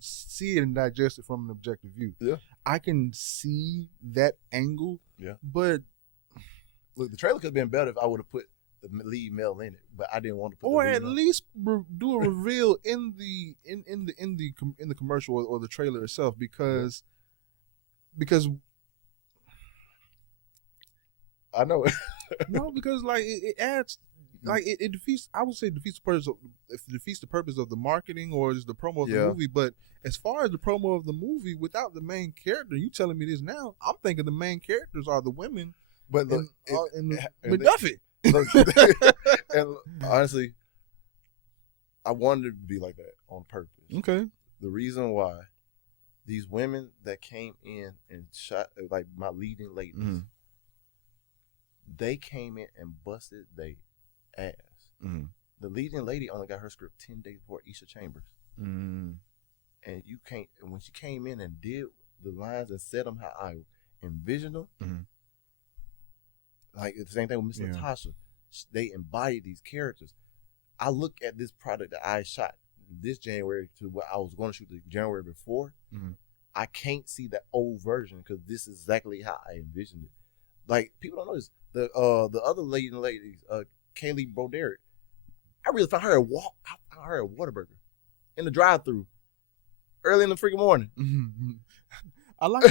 see it and digest it from an objective view. Yeah. I can see that angle. Yeah. But look, the trailer could have been better if I would have put the lead male in it, but I didn't want to put or at least do a reveal in the commercial or the trailer itself, because I know it. No, because like it adds, like it defeats, I would say defeats the purpose of the marketing or just the promo of the movie. But as far as the promo of the movie, without the main character, you telling me this now, I'm thinking the main characters are the women. But look, with Duffy. Look, and honestly, I wanted it to be like that on purpose. Okay. The reason why these women that came in and shot, like my leading ladies, they came in and busted their ass. Mm-hmm. The leading lady only got her script 10 days before Isha Chambers. Mm-hmm. And when she came in and did the lines and said them how I envisioned them, like the same thing with Miss Natasha, they embodied these characters. I look at this product that I shot this January to what I was going to shoot the January before. I can't see that old version because this is exactly how I envisioned it. Like, people don't know this. The other ladies, Kaylee Broderick, I really found her at Whataburger in the drive-thru early in the freaking morning. I like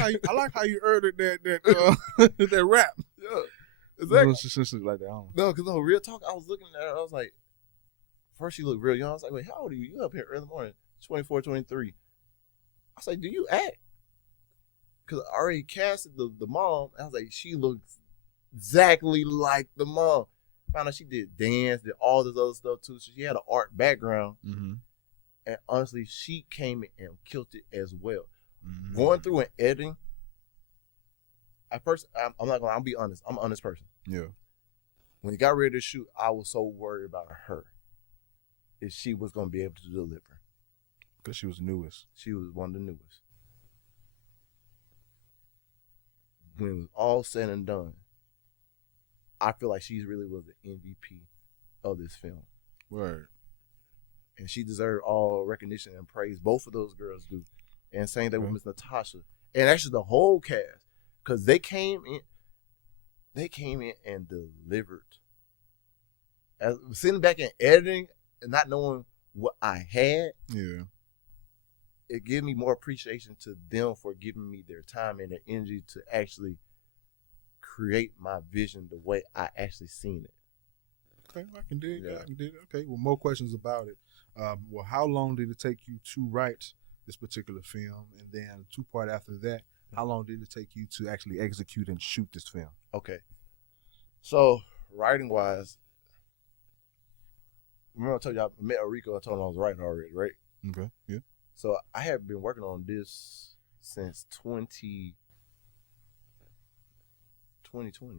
how you uttered that rap. Yeah, exactly. Since like that. No, because real talk, I was looking at her. I was like, first she looked real young. I was like, wait, how old are you? You up here early morning, 24, 23. I was like, do you act? Because I already casted the mom. I was like, she looks exactly like the mom. Found out she did dance, did all this other stuff too. So she had an art background. Mm-hmm. And honestly, she came in and killed it as well. Mm-hmm. Going through and editing, at first, I'll be honest. I'm an honest person. Yeah. When he got ready to shoot, I was so worried about her. If she was going to be able to deliver. Because she was newest. She was one of the newest. When it was all said and done, I feel like she really was the MVP of this film. Word. And she deserved all recognition and praise. Both of those girls do. And same thing with Miss Natasha. And actually the whole cast. Because they came in and delivered. As sitting back and editing and not knowing what I had. Yeah. It gave me more appreciation to them for giving me their time and their energy to actually create my vision the way I actually seen it. Okay, I can dig it. Okay, well, more questions about it. Well, how long did it take you to write this particular film? And then 2-part after that, how long did it take you to actually execute and shoot this film? Okay. So, writing-wise, remember I told you I met Elrico, I told him I was writing already, right? Okay, yeah. So, I have been working on this since 2020,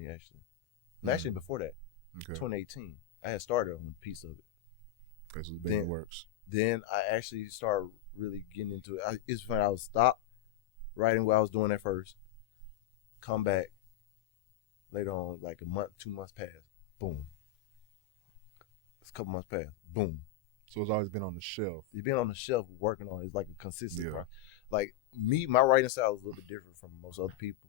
actually. Actually, before that, 2018. I had started on a piece of it. Okay, so it's been in the works. Then I actually started really getting into it. It's funny, I would stop writing what I was doing at first, come back, later on, like a month, 2 months pass, boom. It's a couple months pass, boom. So it's always been on the shelf. You've been on the shelf working on it. It's like a consistent process. Like me, my writing style is a little bit different from most other people.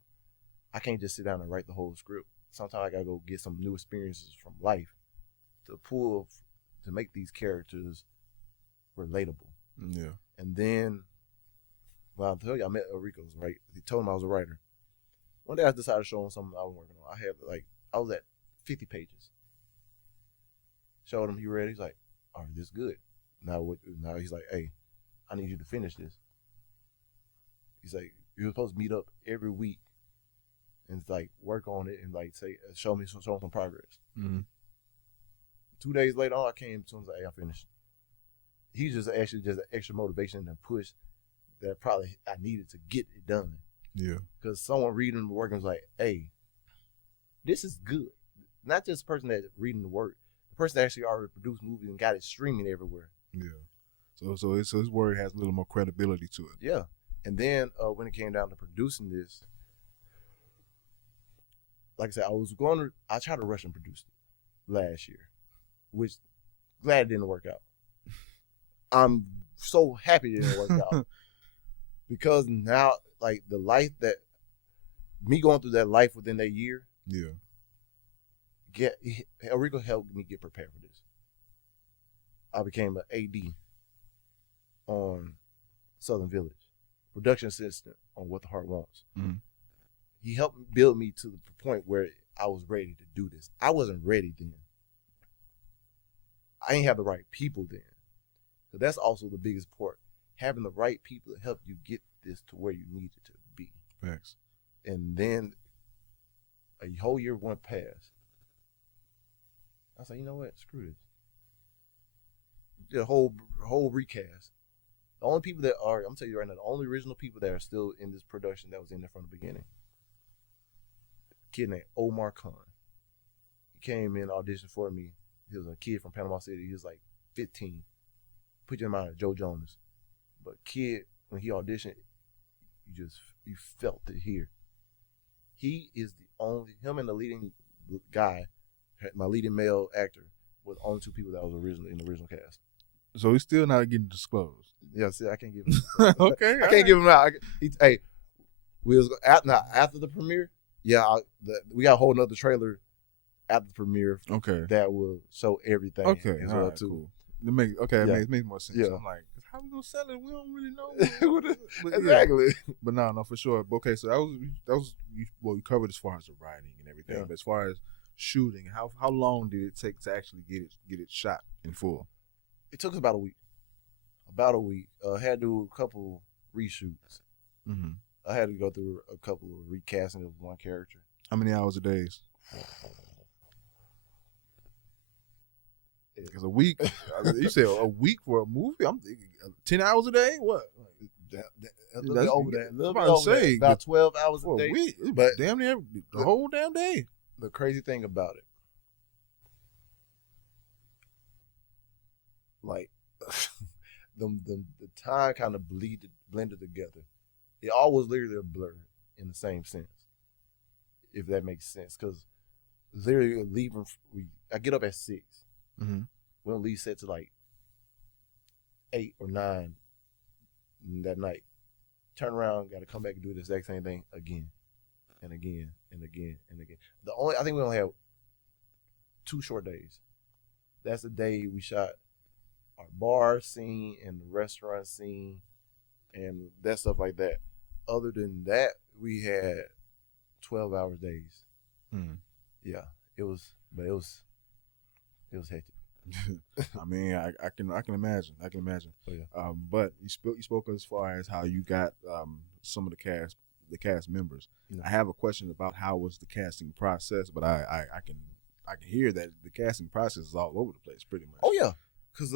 I can't just sit down and write the whole script. Sometimes I gotta go get some new experiences from life to make these characters relatable. Yeah. And then, well, I'll tell you, I met Elrico, right? He told him I was a writer. One day I decided to show him something I was working on. I was at 50 pages. Showed him, he read it. He's like, all right, this is good. Now he's like, hey, I need you to finish this. He's like, you're supposed to meet up every week and like work on it and like say, show him some progress. Mm-hmm. 2 days later on, I came to him and was like, hey, I finished. He's just actually just an extra motivation and push that probably I needed to get it done. Yeah. Because someone reading the work was like, hey, this is good. Not just the person that's reading the work, the person that actually already produced movies and got it streaming everywhere. Yeah. So his word has a little more credibility to it. Yeah. And then when it came down to producing this, like I said, I tried to rush and produce it last year, which glad it didn't work out. I'm so happy it didn't work out because now, like the life that me going through that life within that year, Elrico helped me get prepared for this. I became an AD on Southern Village, production assistant on What the Heart Wants. Mm-hmm. He helped build me to the point where I was ready to do this. I wasn't ready then. I didn't have the right people then. So that's also the biggest part. Having the right people to help you get this to where you need it to be. Thanks. And then a whole year went past. I was like, you know what? Screw this. The whole recast. The only people that are, I'm telling you right now, the only original people that are still in this production that was in there from the beginning. A kid named Omar Khan. He came in, auditioned for me. He was a kid from Panama City. He was like 15. Put your mind on Joe Jonas. But kid, when he auditioned, you felt it here. He is the only, him and the leading guy, my leading male actor, were the only two people that was in the original cast. So he's still not getting disclosed. Yeah, see, I can't give him. Okay, I can't give him out. After the premiere, we got a whole nother trailer after the premiere. Okay, that will show everything. Okay, as well right, too. Cool. It makes more sense. Yeah. I'm like, how we gonna sell it? We don't really know. But exactly. Yeah. But no, for sure. Okay, so that was you covered as far as the writing and everything. Yeah. But as far as shooting, how long did it take to actually get it shot in full? It took us about a week. About a week. Had to do a couple reshoots. Mm-hmm. I had to go through a couple of recasting of one character. How many hours a day? Because a week, you said a week for a movie. I'm thinking 10 hours a day. What? A little bit over that. A little bit about over that. About 12 hours for a day. A week, but damn near the whole damn day. The crazy thing about it, like the time kind of blended together. It all was literally a blur in the same sense, if that makes sense. Because literally leaving, I get up at 6. Mm-hmm. We don't leave set to like 8 or 9 that night. Turn around, got to come back and do the exact same thing again and again and again and again. I think we only have 2 short days. That's the day we shot our bar scene and the restaurant scene and that stuff like that. Other than that, we had 12-hour days. Mm. Yeah, it was hectic. I mean, I can imagine. I can imagine. Oh, yeah. But you spoke as far as how you got some of the cast members. Yeah. I have a question about how was the casting process, but I can hear that the casting process is all over the place, pretty much. Oh yeah, because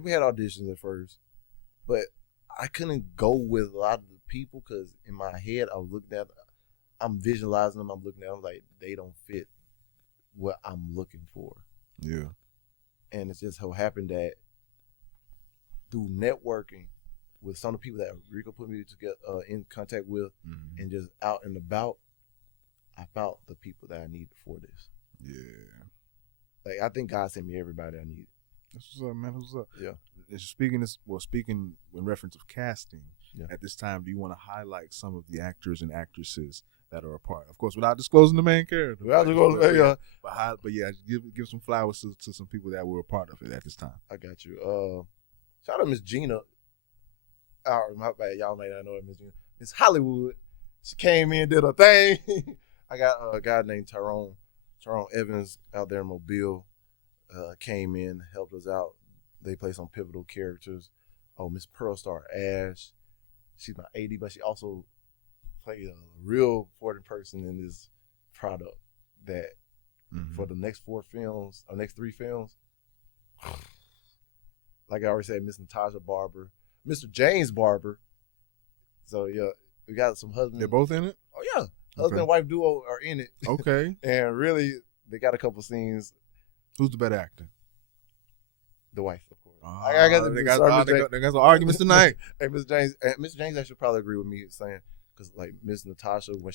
we had auditions at first, but I couldn't go with a lot of the people because in my head I'm visualizing them. I'm looking at them like they don't fit what I'm looking for. Yeah. And it's just so happened that through networking with some of the people that Elrico put me to get in contact with, mm-hmm. and just out and about, I found the people that I needed for this. Yeah. Like I think God sent me everybody I needed. That's what's up, man. What's up? Yeah. Speaking in reference of casting, yeah. At this time, do you want to highlight some of the actors and actresses that are a part? Of course, without disclosing the main character. But give some flowers to some people that were a part of it at this time. I got you. Shout out Miss Gina. My bad, y'all may not know Miss Gina. Miss Hollywood. She came in, did her thing. I got a guy named Tyrone Evans out there in Mobile. Came in, helped us out. They play some pivotal characters. Oh, Miss Pearl Star Ash. She's my AD, but she also played a real important person in this product that mm-hmm. for the next 3 films, like I already said, Miss Natasha Barber, Mr. James Barber. So yeah, we got some husband. They're both in it? Oh yeah. Husband and wife duo are in it. Okay. And really they got a couple scenes. Who's the better actor? The wife, of course. They got some arguments tonight. Hey, Mr. James actually probably agree with me saying, because like Miss Natasha, when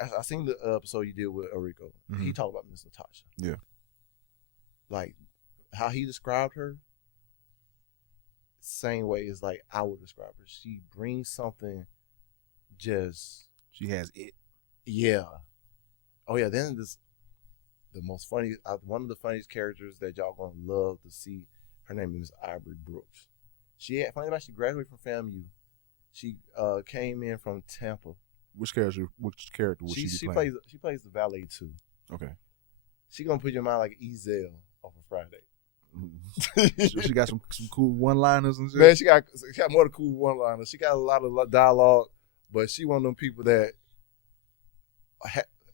I seen the episode you did with Elrico. Mm-hmm. He talked about Miss Natasha. Yeah. Like how he described her, same way as like I would describe her. She brings something just. She has it. Yeah. Oh yeah, then one of the funniest characters that y'all gonna love to see. Her name is Ivory Brooks. She graduated from FAMU. She came in from Tampa. Which character would she play? She plays the valet too. Okay. She gonna put your mind like Ezel off of Friday. She got some cool one-liners and shit. Man, she got more than cool one-liners. She got a lot of dialogue, but she one of them people that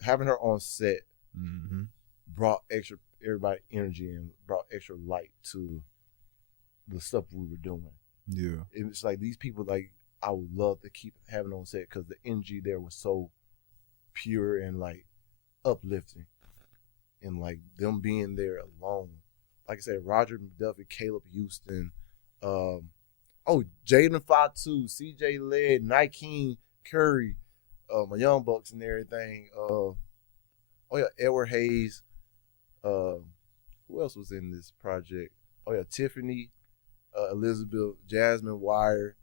having her on set mm-hmm. brought everybody energy and brought extra light to the stuff we were doing. Yeah. It was like these people, like, I would love to keep having on set because the energy there was so pure and like uplifting, and like them being there alone. Like I said, Roger McDuffie, Caleb Houston, Jaden Fatu, CJ Led, Nike Curry, my Young Bucks and everything. Edward Hayes. Who else was in this project? Oh yeah, Tiffany, Elizabeth, Jasmine Wire.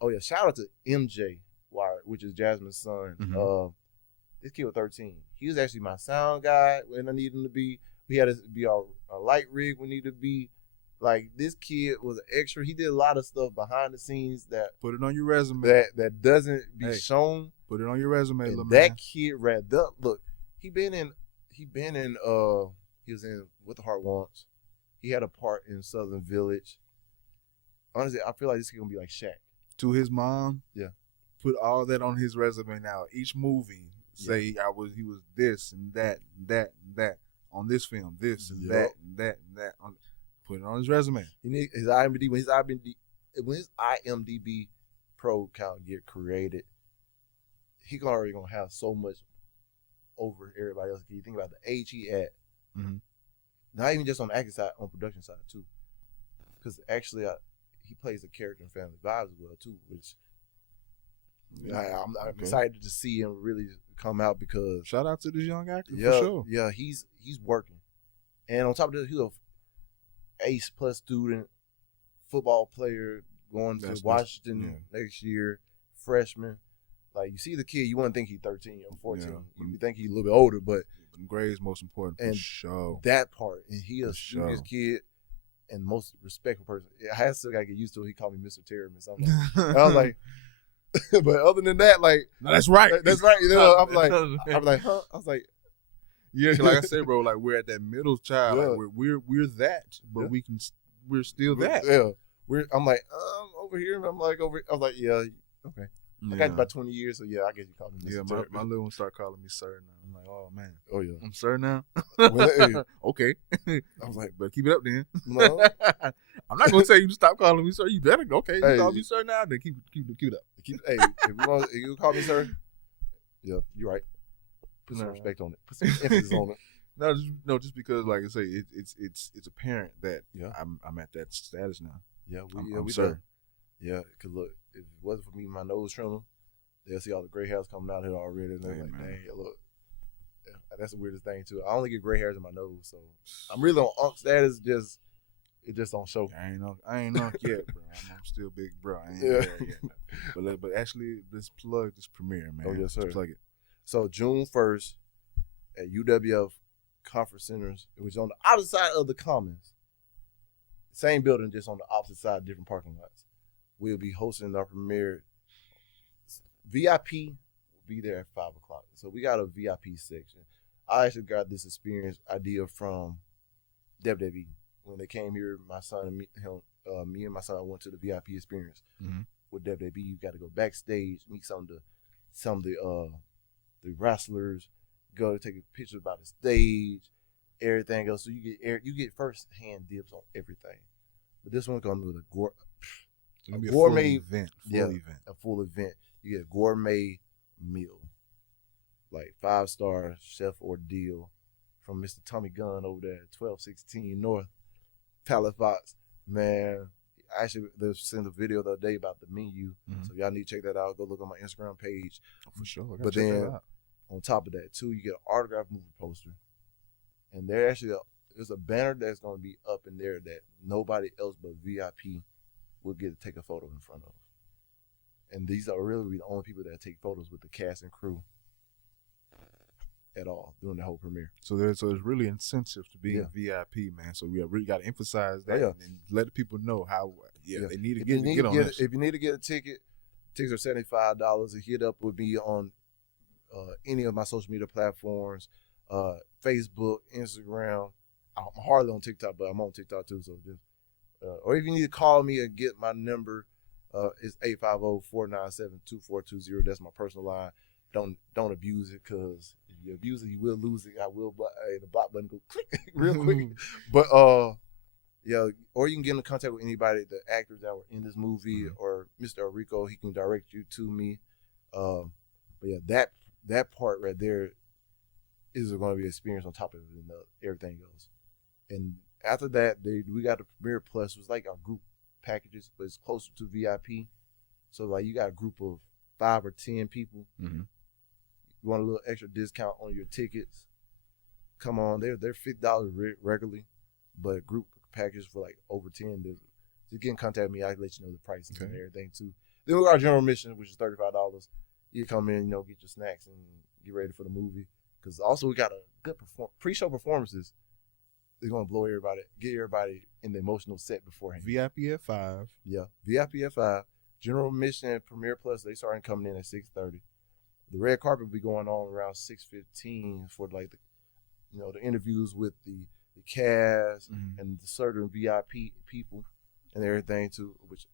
Oh yeah, shout out to MJ Wire, which is Jasmine's son. Mm-hmm. This kid was 13. He was actually my sound guy when I needed him to be. We had to be our light rig we needed to be. Like, this kid was an extra. He did a lot of stuff behind the scenes that put it on your resume. That doesn't be shown. Put it on your resume, and little that man. kid wrapped up. Look, he was in What the Heart Wants. He had a part in Southern Village. Honestly, I feel like this kid gonna be like Shaq. To his mom, yeah. Put all that on his resume now. Each movie, say he was this and that and that and that on this film, this and that and that and that. Put it on his resume. He need his IMDb when his IMDb pro account get created, he already gonna have so much over everybody else. You think about the age he at. Mm-hmm. Not even just on the acting side, on production side too. Because actually, he plays a character in Family Vibes as well too, which I'm excited to see him really come out because shout out to this young actor for sure. Yeah, he's working, and on top of that, he's a A+ student, football player going to Washington next year, freshman. Like, you see the kid, you wouldn't think he's 13 or 14. Yeah. You think he's a little bit older, but grades most important for sure. That part, and he a studious kid and most respectful person. I still gotta get used to it. He called me Mr. Teremis. I was like, but other than that, like, no, that's right. That's right. You know, I'm like, huh? I was like, yeah, like I said, bro, like we're at that middle child. Yeah. Like we're that, but we're still that. Yeah, I'm like, over here. I'm like over. I was like, yeah, okay. I got about 20 years, so yeah, I guess you call me Mr. Yeah, my little one start calling me sir now. I'm like, oh man. Oh yeah. I'm sir now? Well, okay. I was like, but keep it up then. No. I'm not gonna tell you to stop calling me sir. You better okay. You call me sir now, then keep it up. Hey, if you call me sir, yeah, you're right. Put some respect on it. Put some emphasis on it. Just because, like I say, it's apparent that I'm at that status now. Yeah, we sir. Yeah, because look, if it wasn't for me, my nose trimmer, they'll see all the gray hairs coming out here already. And they're like, dang, look. Yeah, that's the weirdest thing, too. I only get gray hairs in my nose, so I'm really on unk status, it just don't show. I ain't unk yet, bro. I'm still big, bro. I ain't there yet. But actually, let's plug this premiere, man. Oh, yes, sir. Let's plug it. So, June 1st at UWF Conference Centers, which is on the opposite side of the Commons. Same building, just on the opposite side, different parking lots. We'll be hosting our premiere. VIP will be there at 5 o'clock. So we got a VIP section. I actually got this experience idea from WWE. When they came here, my son and me and my son went to the VIP experience with WWE. You got to go backstage, meet some of the wrestlers, go take pictures about the stage, everything else. So you get first hand dibs on everything. But this one's gonna be with a gourmet event. A full event. You get a gourmet meal, like 5-star chef ordeal from Mr. Tommy Gunn over there at 1216 North Pallet Fox. Man, actually, they sent a video the other day about the menu, so y'all need to check that out. Go look on my Instagram page. Oh, for sure. But then, on top of that, too, you get an autographed movie poster, and there's a banner that's going to be up in there that nobody else but VIP will get to take a photo in front of. And these are really the only people that take photos with the cast and crew at all during the whole premiere. So there's really incentive to be a VIP, man. So we really got to emphasize that and let the people know how they need to get on this. If you need to get a ticket, tickets are $75. Hit up with me on any of my social media platforms, Facebook, Instagram. I'm hardly on TikTok, but I'm on TikTok too. So just, or if you need to call me and get my number, it's 850-497-2420. That's my personal line. Don't abuse it, because if you abuse it, you will lose it. I will. The block button go click real quick. But or you can get in contact with anybody, the actors that were in this movie, or Mr. Elrico. He can direct you to me. But yeah, that part right there is going to be an experience on top of everything else. And after that, we got the Premiere Plus, was like our group packages, but it's closer to VIP. So like you got a group of 5 or 10 people. You want a little extra discount on your tickets? Come on, they're $50 regularly, but group packages for like over 10. Just get in contact with me. I can let you know the prices and everything too. Then we got our general admission, which is $35. You come in, get your snacks and get ready for the movie. Because also we got a good pre-show performances. It's gonna blow everybody, get everybody in the emotional set beforehand. VIP at 5. Yeah, VIP at 5. General admission and Premiere Plus, they starting coming in at 6:30. The red carpet will be going on around 6:15 for like the interviews with the cast and the certain VIP people and everything too. Which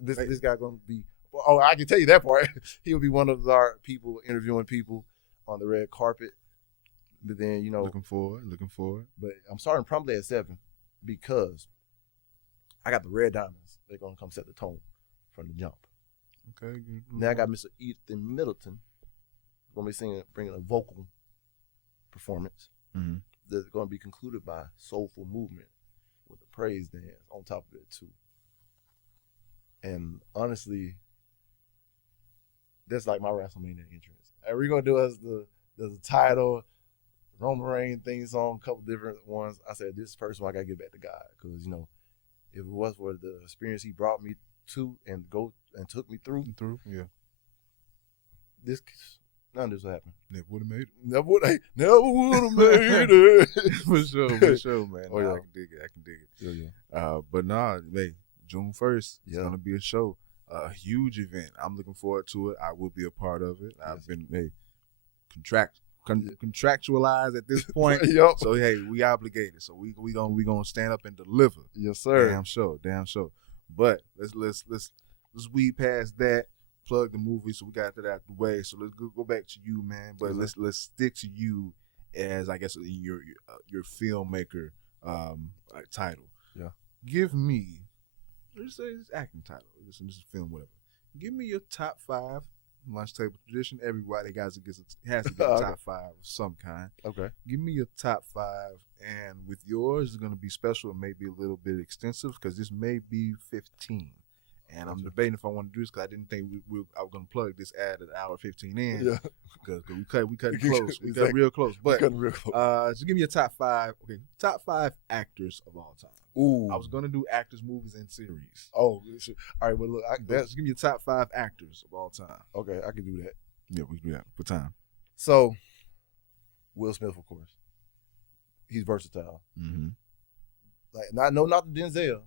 this guy gonna be. Oh, I can tell you that part. He'll be one of our people interviewing people on the red carpet. But then looking forward. But I'm starting promptly at 7 because I got the Red Diamonds. They're gonna come set the tone from the jump. Okay. Now I got Mr. Ethan Middleton gonna be bringing a vocal performance that's gonna be concluded by soulful movement with a praise dance on top of it too. And honestly, that's like my WrestleMania entrance. And we're gonna do as the title, Roman Reigns theme song, a couple different ones. I said this person I gotta get back to God because if it was for the experience He brought me to and took me through, yeah, none of this would happen. Never would have made it. Never would have made it. for sure, man. Oh, yeah. I can dig it. Yeah. But June 1st, it's gonna be a show, a huge event. I'm looking forward to it. I will be a part of it. I've been contractualized at this point. Yep. So we obligated. So we gonna stand up and deliver. Yes, sir. Damn sure. But let's weed past that. Plug the movie, so we got that out the way. So let's go back to you, man. But let's stick to you as I guess your filmmaker title. Yeah. Give me, let's say it's acting title. This is film, whatever. Give me your top 5 lunch table tradition. Everybody has to get a top 5 of some kind. Okay. Give me your top 5, and with yours, it's going to be special and maybe a little bit extensive because this may be 15. And I'm debating if I want to do this because I didn't think I was going to plug this ad at an hour 15 in. Yeah. Because we cut it close. We cut real close. But so give me your top 5. Okay, top 5 actors of all time. Ooh. I was going to do actors, movies, and series. Oh, all right. Well, look, just give me your top 5 actors of all time. Okay, I can do that. Yeah, we can do that for time. So, Will Smith, of course. He's versatile. Mm-hmm. Like, not the Denzel,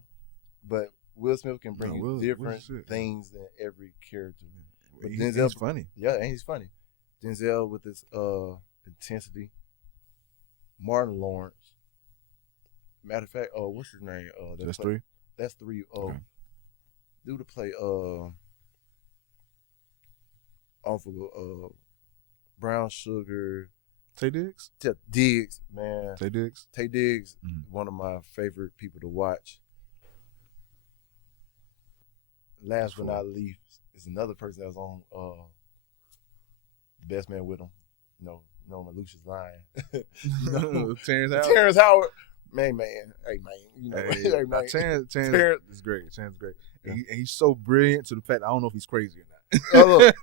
but Will Smith can bring different things than every character. But Denzel's funny. Yeah, and he's funny. Denzel with his intensity. Martin Lawrence. Matter of fact, what's his name? That's 3? That's 3. Okay. Dude to play Brown Sugar. Tay Diggs? Diggs, man. Tay Diggs? Tay Diggs, one of my favorite people to watch. Last but not least is another person that was on The Best Man with Him. Lucius Lyon. Terrence Howard. Man. Hey, man. Terrence is great. Terrence is great. And he's so brilliant to the fact I don't know if he's crazy or not.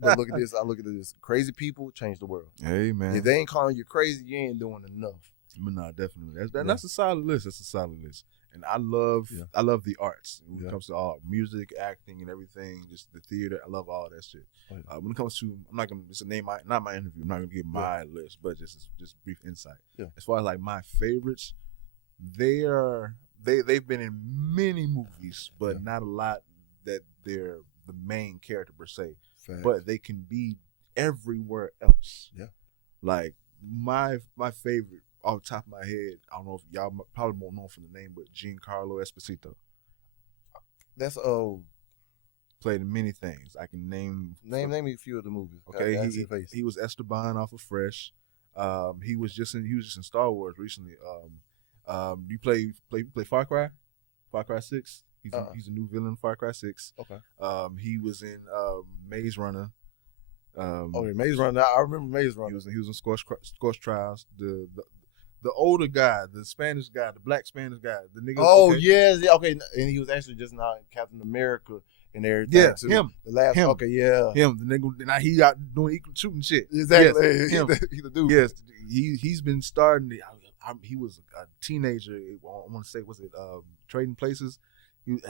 But look at this. I look at this. Crazy people change the world. Hey, man. If they ain't calling you crazy, you ain't doing enough. But no, definitely. That's a solid list. That's a solid list. And I love the arts when it comes to all music, acting, and everything. Just the theater. I love all that shit. When it comes to, I'm not gonna just name not my interview. I'm not gonna give my list, but just brief insight. Yeah. As far as like my favorites, they've been in many movies, but not a lot that they're the main character per se. Fact. But they can be everywhere else. Yeah. Like my favorite. Off the top of my head, I don't know if y'all probably won't know from the name, but Giancarlo Esposito. That's played in many things. I can name me a few of the movies. Okay, he was Esteban off of Fresh. He was just in Star Wars recently. You play Far Cry? Far Cry 6? He's a new villain in Far Cry 6. Okay. He was in Maze Runner. Maze Runner. I remember Maze Runner. He was in Scorch Trials. The older guy, the Spanish guy, the black Spanish guy, the nigga. Oh, okay. Yes. Okay. And he was actually just now Captain America and everything. Yeah, too. Him. The last. Him. Okay, yeah. Him. The nigga. Now he out doing equal shooting shit. Exactly. Yes, him. He's the dude. Yes. He's been starting. He was a teenager. I want to say, was it Trading Places? He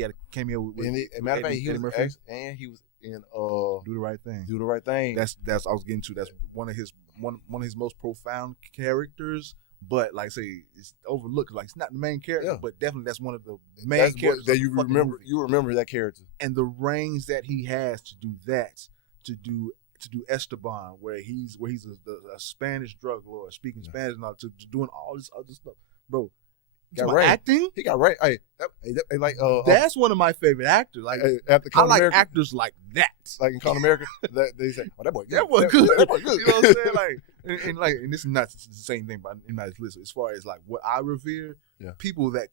had a cameo with. Matter of fact, he was in Do the Right Thing. Do the Right Thing. That's I was getting to. That's one of his most profound characters, but like say it's overlooked. Like it's not the main character, but definitely that's one of the main that's characters that you remember. movie. You remember that character and the range that he has to do that, to do Esteban, where he's a Spanish drug lord speaking Spanish and all, to doing all this other stuff, bro. Got right. Acting, he got right. Hey, like that's one of my favorite actors. Like I like America, actors like that. Like in Con America, they say, "Oh, that boy, that boy good." That boy good. You know what I'm saying? Like, and this is not the same thing, but in my list, as far as like what I revere, people that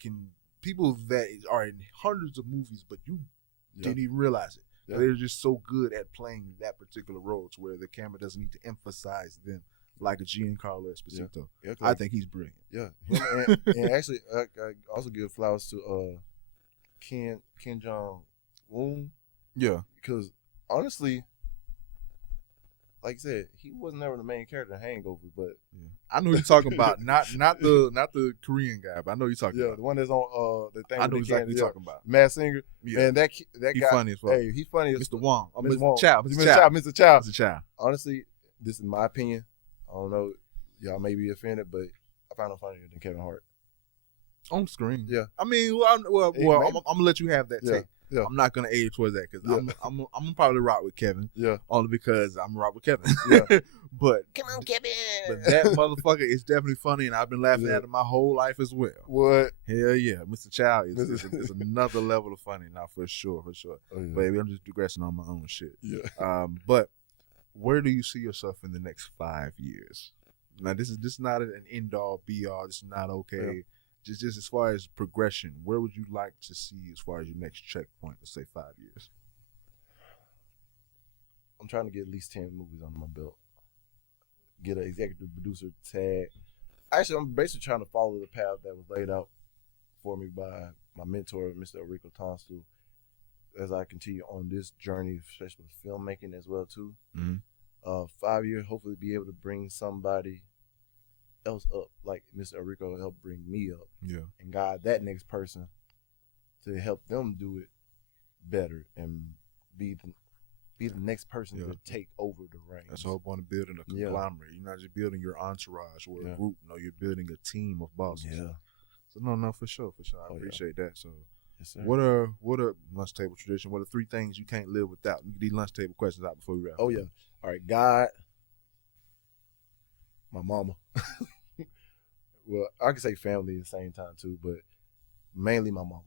are in hundreds of movies, but you didn't even realize it. Yeah. They're just so good at playing that particular role, to where the camera doesn't need to emphasize them. Like a Giancarlo Esposito. Yeah, I think he's brilliant. Yeah. And actually, I also give flowers to Kim Jong-un. Yeah. Because, honestly, like I said, he wasn't never the main character in Hangover, but... Yeah. I know you're talking about, not the Korean guy, but I know you're talking about. Yeah, the one that's on the thing. I know exactly what you're talking about. Masked Singer. Yeah. Man, that he's guy... funny as fuck. Hey, he's funny as... Mr. Wong. Mr. Chow. Mr. Chow. Honestly, this is my opinion. I don't know, y'all may be offended, but I found him funnier than Kevin Hart. On screen. Yeah. I mean, I'm gonna let you have that take. Yeah. I'm not gonna aid towards that because I'm gonna probably rock with Kevin. Yeah. Only because I'm rock with Kevin. Yeah. But come on, Kevin. But that motherfucker is definitely funny, and I've been laughing at him my whole life as well. What? Hell yeah, Mr. Chow is another level of funny now for sure. Oh, yeah. Baby, I'm just digressing on my own shit. Yeah. But where do you see yourself in the next 5 years? Now, this is not an end-all, be-all. This is not okay. Yeah. Just as far as progression, where would you like to see as far as your next checkpoint, let's say 5 years? I'm trying to get at least 10 movies under my belt. Get an executive producer tag. Actually, I'm basically trying to follow the path that was laid out for me by my mentor, Mr. Elrico Tunstall, as I continue on this journey, especially with filmmaking as well too. Mm-hmm. 5 years, hopefully be able to bring somebody else up, like Mr. Elrico helped bring me up. Yeah. And guide that next person to help them do it better and be the next person to take over the reins. That's the whole point of building a conglomerate. You're not just building your entourage or a group. No, you're building a team of bosses. Yeah. So no, for sure. I appreciate that. So yes, sir. What are lunch table tradition? What are 3 things you can't live without? We get these lunch table questions out before we wrap. Oh yeah. All right, God, my mama. Well, I can say family at the same time too, but mainly my mama.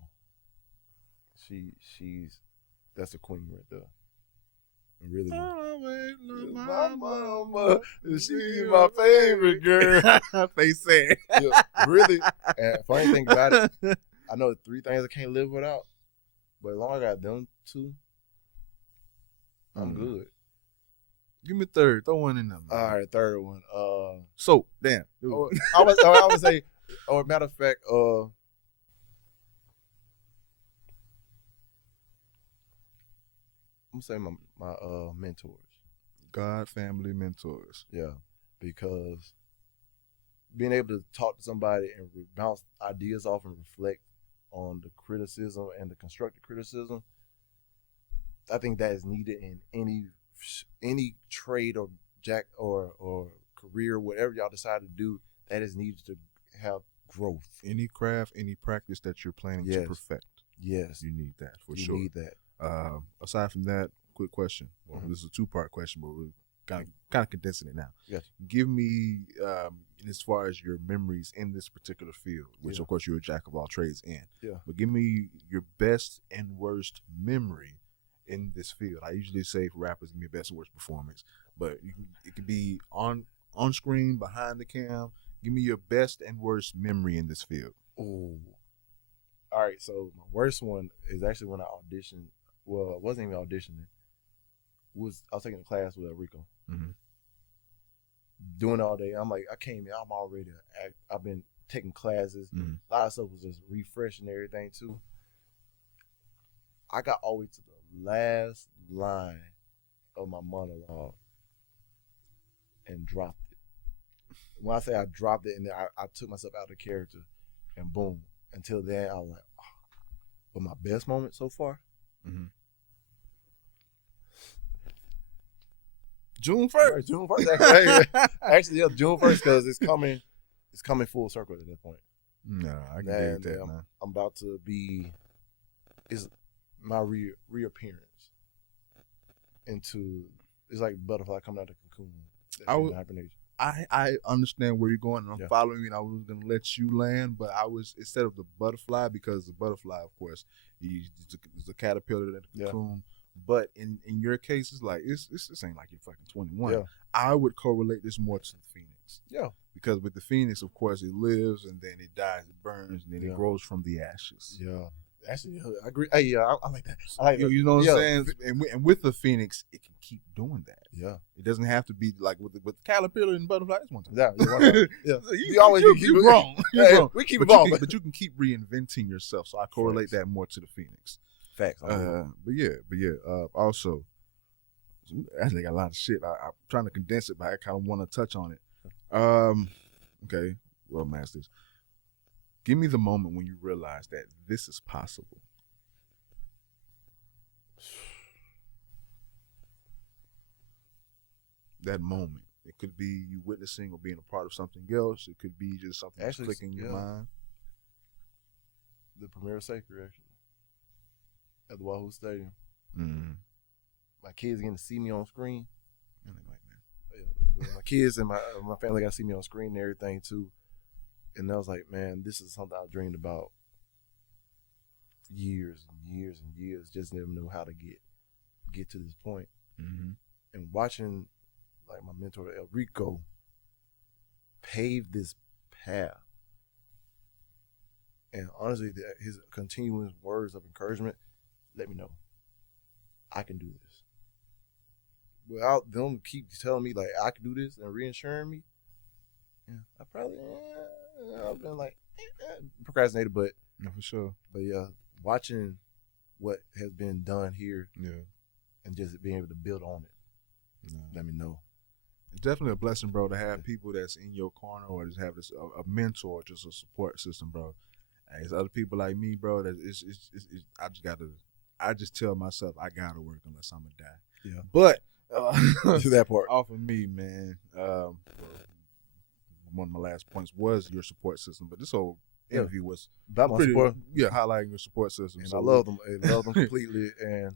That's a queen right there. And really, my mama, she's my favorite girl. Face sad. Yeah, really. And funny thing about it, I know 3 things I can't live without, but as long as I got them 2, I'm good. Give me a third. Throw one in there. Man. All right, third one. Soap. Damn. I would say, or matter of fact, I'm gonna say my mentors. God, family, mentors. Yeah, because being able to talk to somebody and bounce ideas off and reflect on the criticism and the constructive criticism, I think that is needed in any trade or career, whatever y'all decide to do, that is needed to have growth. Any craft, any practice that you're planning to perfect. Yes. You need that for sure. You need that. Aside from that, quick question. Well, this is a 2-part question, but we're kind of condensing it now. Yes. Give me, as far as your memories in this particular field, which of course you're a jack of all trades in. Yeah. But give me your best and worst memory in this field. I usually say for rappers, give me best and worst performance, but it could be on screen, behind the cam. Give me your best and worst memory in this field. Oh, all right. So my worst one is actually when I auditioned. Well, it wasn't even auditioning. I was taking a class with Elrico. Mm-hmm. Doing it all day. I'm like, I came in. I'm already I've been taking classes. Mm-hmm. A lot of stuff was just refreshing everything too. I got all the way to the last line of my monologue and dropped it. When I say I dropped it, and then I took myself out of the character, and boom. Until then, I was like, oh. But my best moment so far, June 1st. June 1st. Actually, June 1st, because it's coming it's coming full circle at that point. No, I can dig that, man. I'm about to be is my reappearance into it's like butterfly coming out of the cocoon. Hibernation. I understand where you're going, and I'm following you, and I was going to let you land, but I was, instead of the butterfly, because the butterfly, of course, is a caterpillar in the cocoon, but in your case, it's like, this ain't like you're fucking 21. Yeah. I would correlate this more to the phoenix. Yeah. Because with the phoenix, of course, it lives, and then it dies, it burns, and then it grows from the ashes. Yeah. Actually, I agree. Hey, I like that. I like you know what I'm saying? And with the phoenix, it can keep doing that. Yeah. It doesn't have to be like with the caterpillar and butterfly. It's one time. Yeah. You always keep wrong. We keep evolving. But you can keep reinventing yourself. So I correlate that more to the phoenix. Facts. But yeah. Also, actually got a lot of shit. I'm trying to condense it, but I kind of want to touch on it. Okay. Well, masters. Give me the moment when you realize that this is possible. That moment. It could be you witnessing or being a part of something else. It could be just something that's clicking in your mind. The premiere sacred, actually. At the Wahoo Stadium. Mm-hmm. My kids getting to see me on screen. And they like, man. My kids and my family got to see me on screen and everything, too. And I was like, man, this is something I dreamed about years and years and years. Just never knew how to get to this point. Mm-hmm. And watching, like, my mentor, Elrico, pave this path. And honestly, his continuous words of encouragement let me know I can do this. Without them keep telling me, like, I can do this and reassuring me, I probably... I've been like procrastinated, but for sure. But watching what has been done here, and just being able to build on it, let me know. It's definitely a blessing, bro, to have people that's in your corner, or just have this a mentor, just a support system, bro. And it's other people like me, bro. That it's I just tell myself I gotta work unless I'm gonna die. Yeah, but to that part off of me, man. One of my last points was your support system, but this whole interview was about my support. Yeah, highlighting your support system. And so I love them. I love them completely. And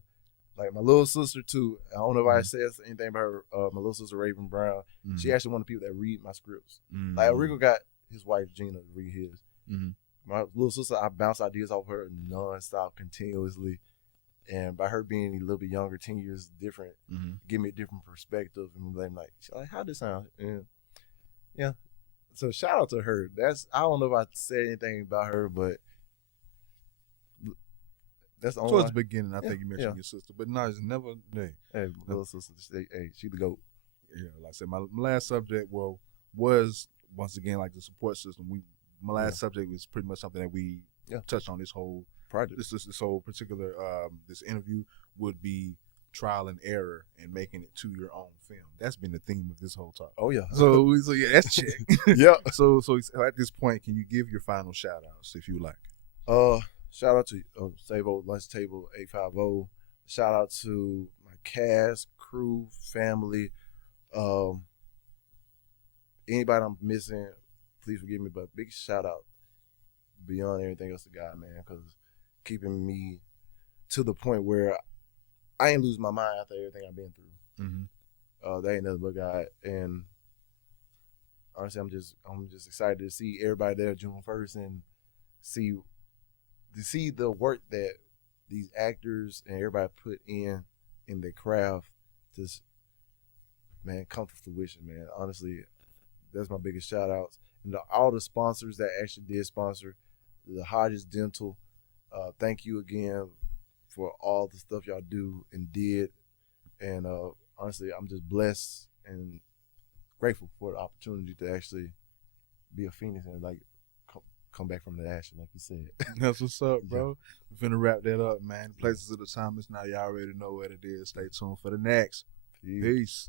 like my little sister too. I don't know if I said anything about her. My little sister Raven Brown. Mm-hmm. She actually one of the people that read my scripts. Mm-hmm. Like Elrico got his wife Gina to read his. Mm-hmm. My little sister, I bounce ideas off her nonstop, continuously. And by her being a little bit younger, 10 years different, give me a different perspective. And I'm like, how does this sound? And yeah. So shout out to her. I don't know if I said anything about her, but that's the only. Towards the beginning, I think you mentioned your sister, but no, it's never. Hey, my little sister. Hey, she the GOAT. Yeah, like I said, my last subject was once again like the support system. My last subject was pretty much something that we touched on this whole project. This whole particular this interview would be trial and error and making it to your own film. That's been the theme of this whole talk. Oh yeah. So yeah, that's check. Yeah. So at this point, can you give your final shout outs if you like? Shout out to Savo Lunch Table 850. Shout out to my cast, crew, family. Anybody I'm missing, please forgive me, but big shout out beyond everything else to God, man, because keeping me to the point where I ain't lose my mind after everything I've been through. Mm-hmm. That ain't nothing but God. And honestly, I'm just excited to see everybody there June 1st and see the work that these actors and everybody put in their craft. Just, man, come to fruition, man. Honestly, that's my biggest shout outs. And all the sponsors that actually did sponsor, the Hodges Dental, thank you again for all the stuff y'all do and did. And honestly, I'm just blessed and grateful for the opportunity to actually be a Phoenix and like come back from the ashes, like you said. That's what's up, bro. We're finna wrap that up, man. Places of the time is now. Y'all already know what it is. Stay tuned for the next. Peace.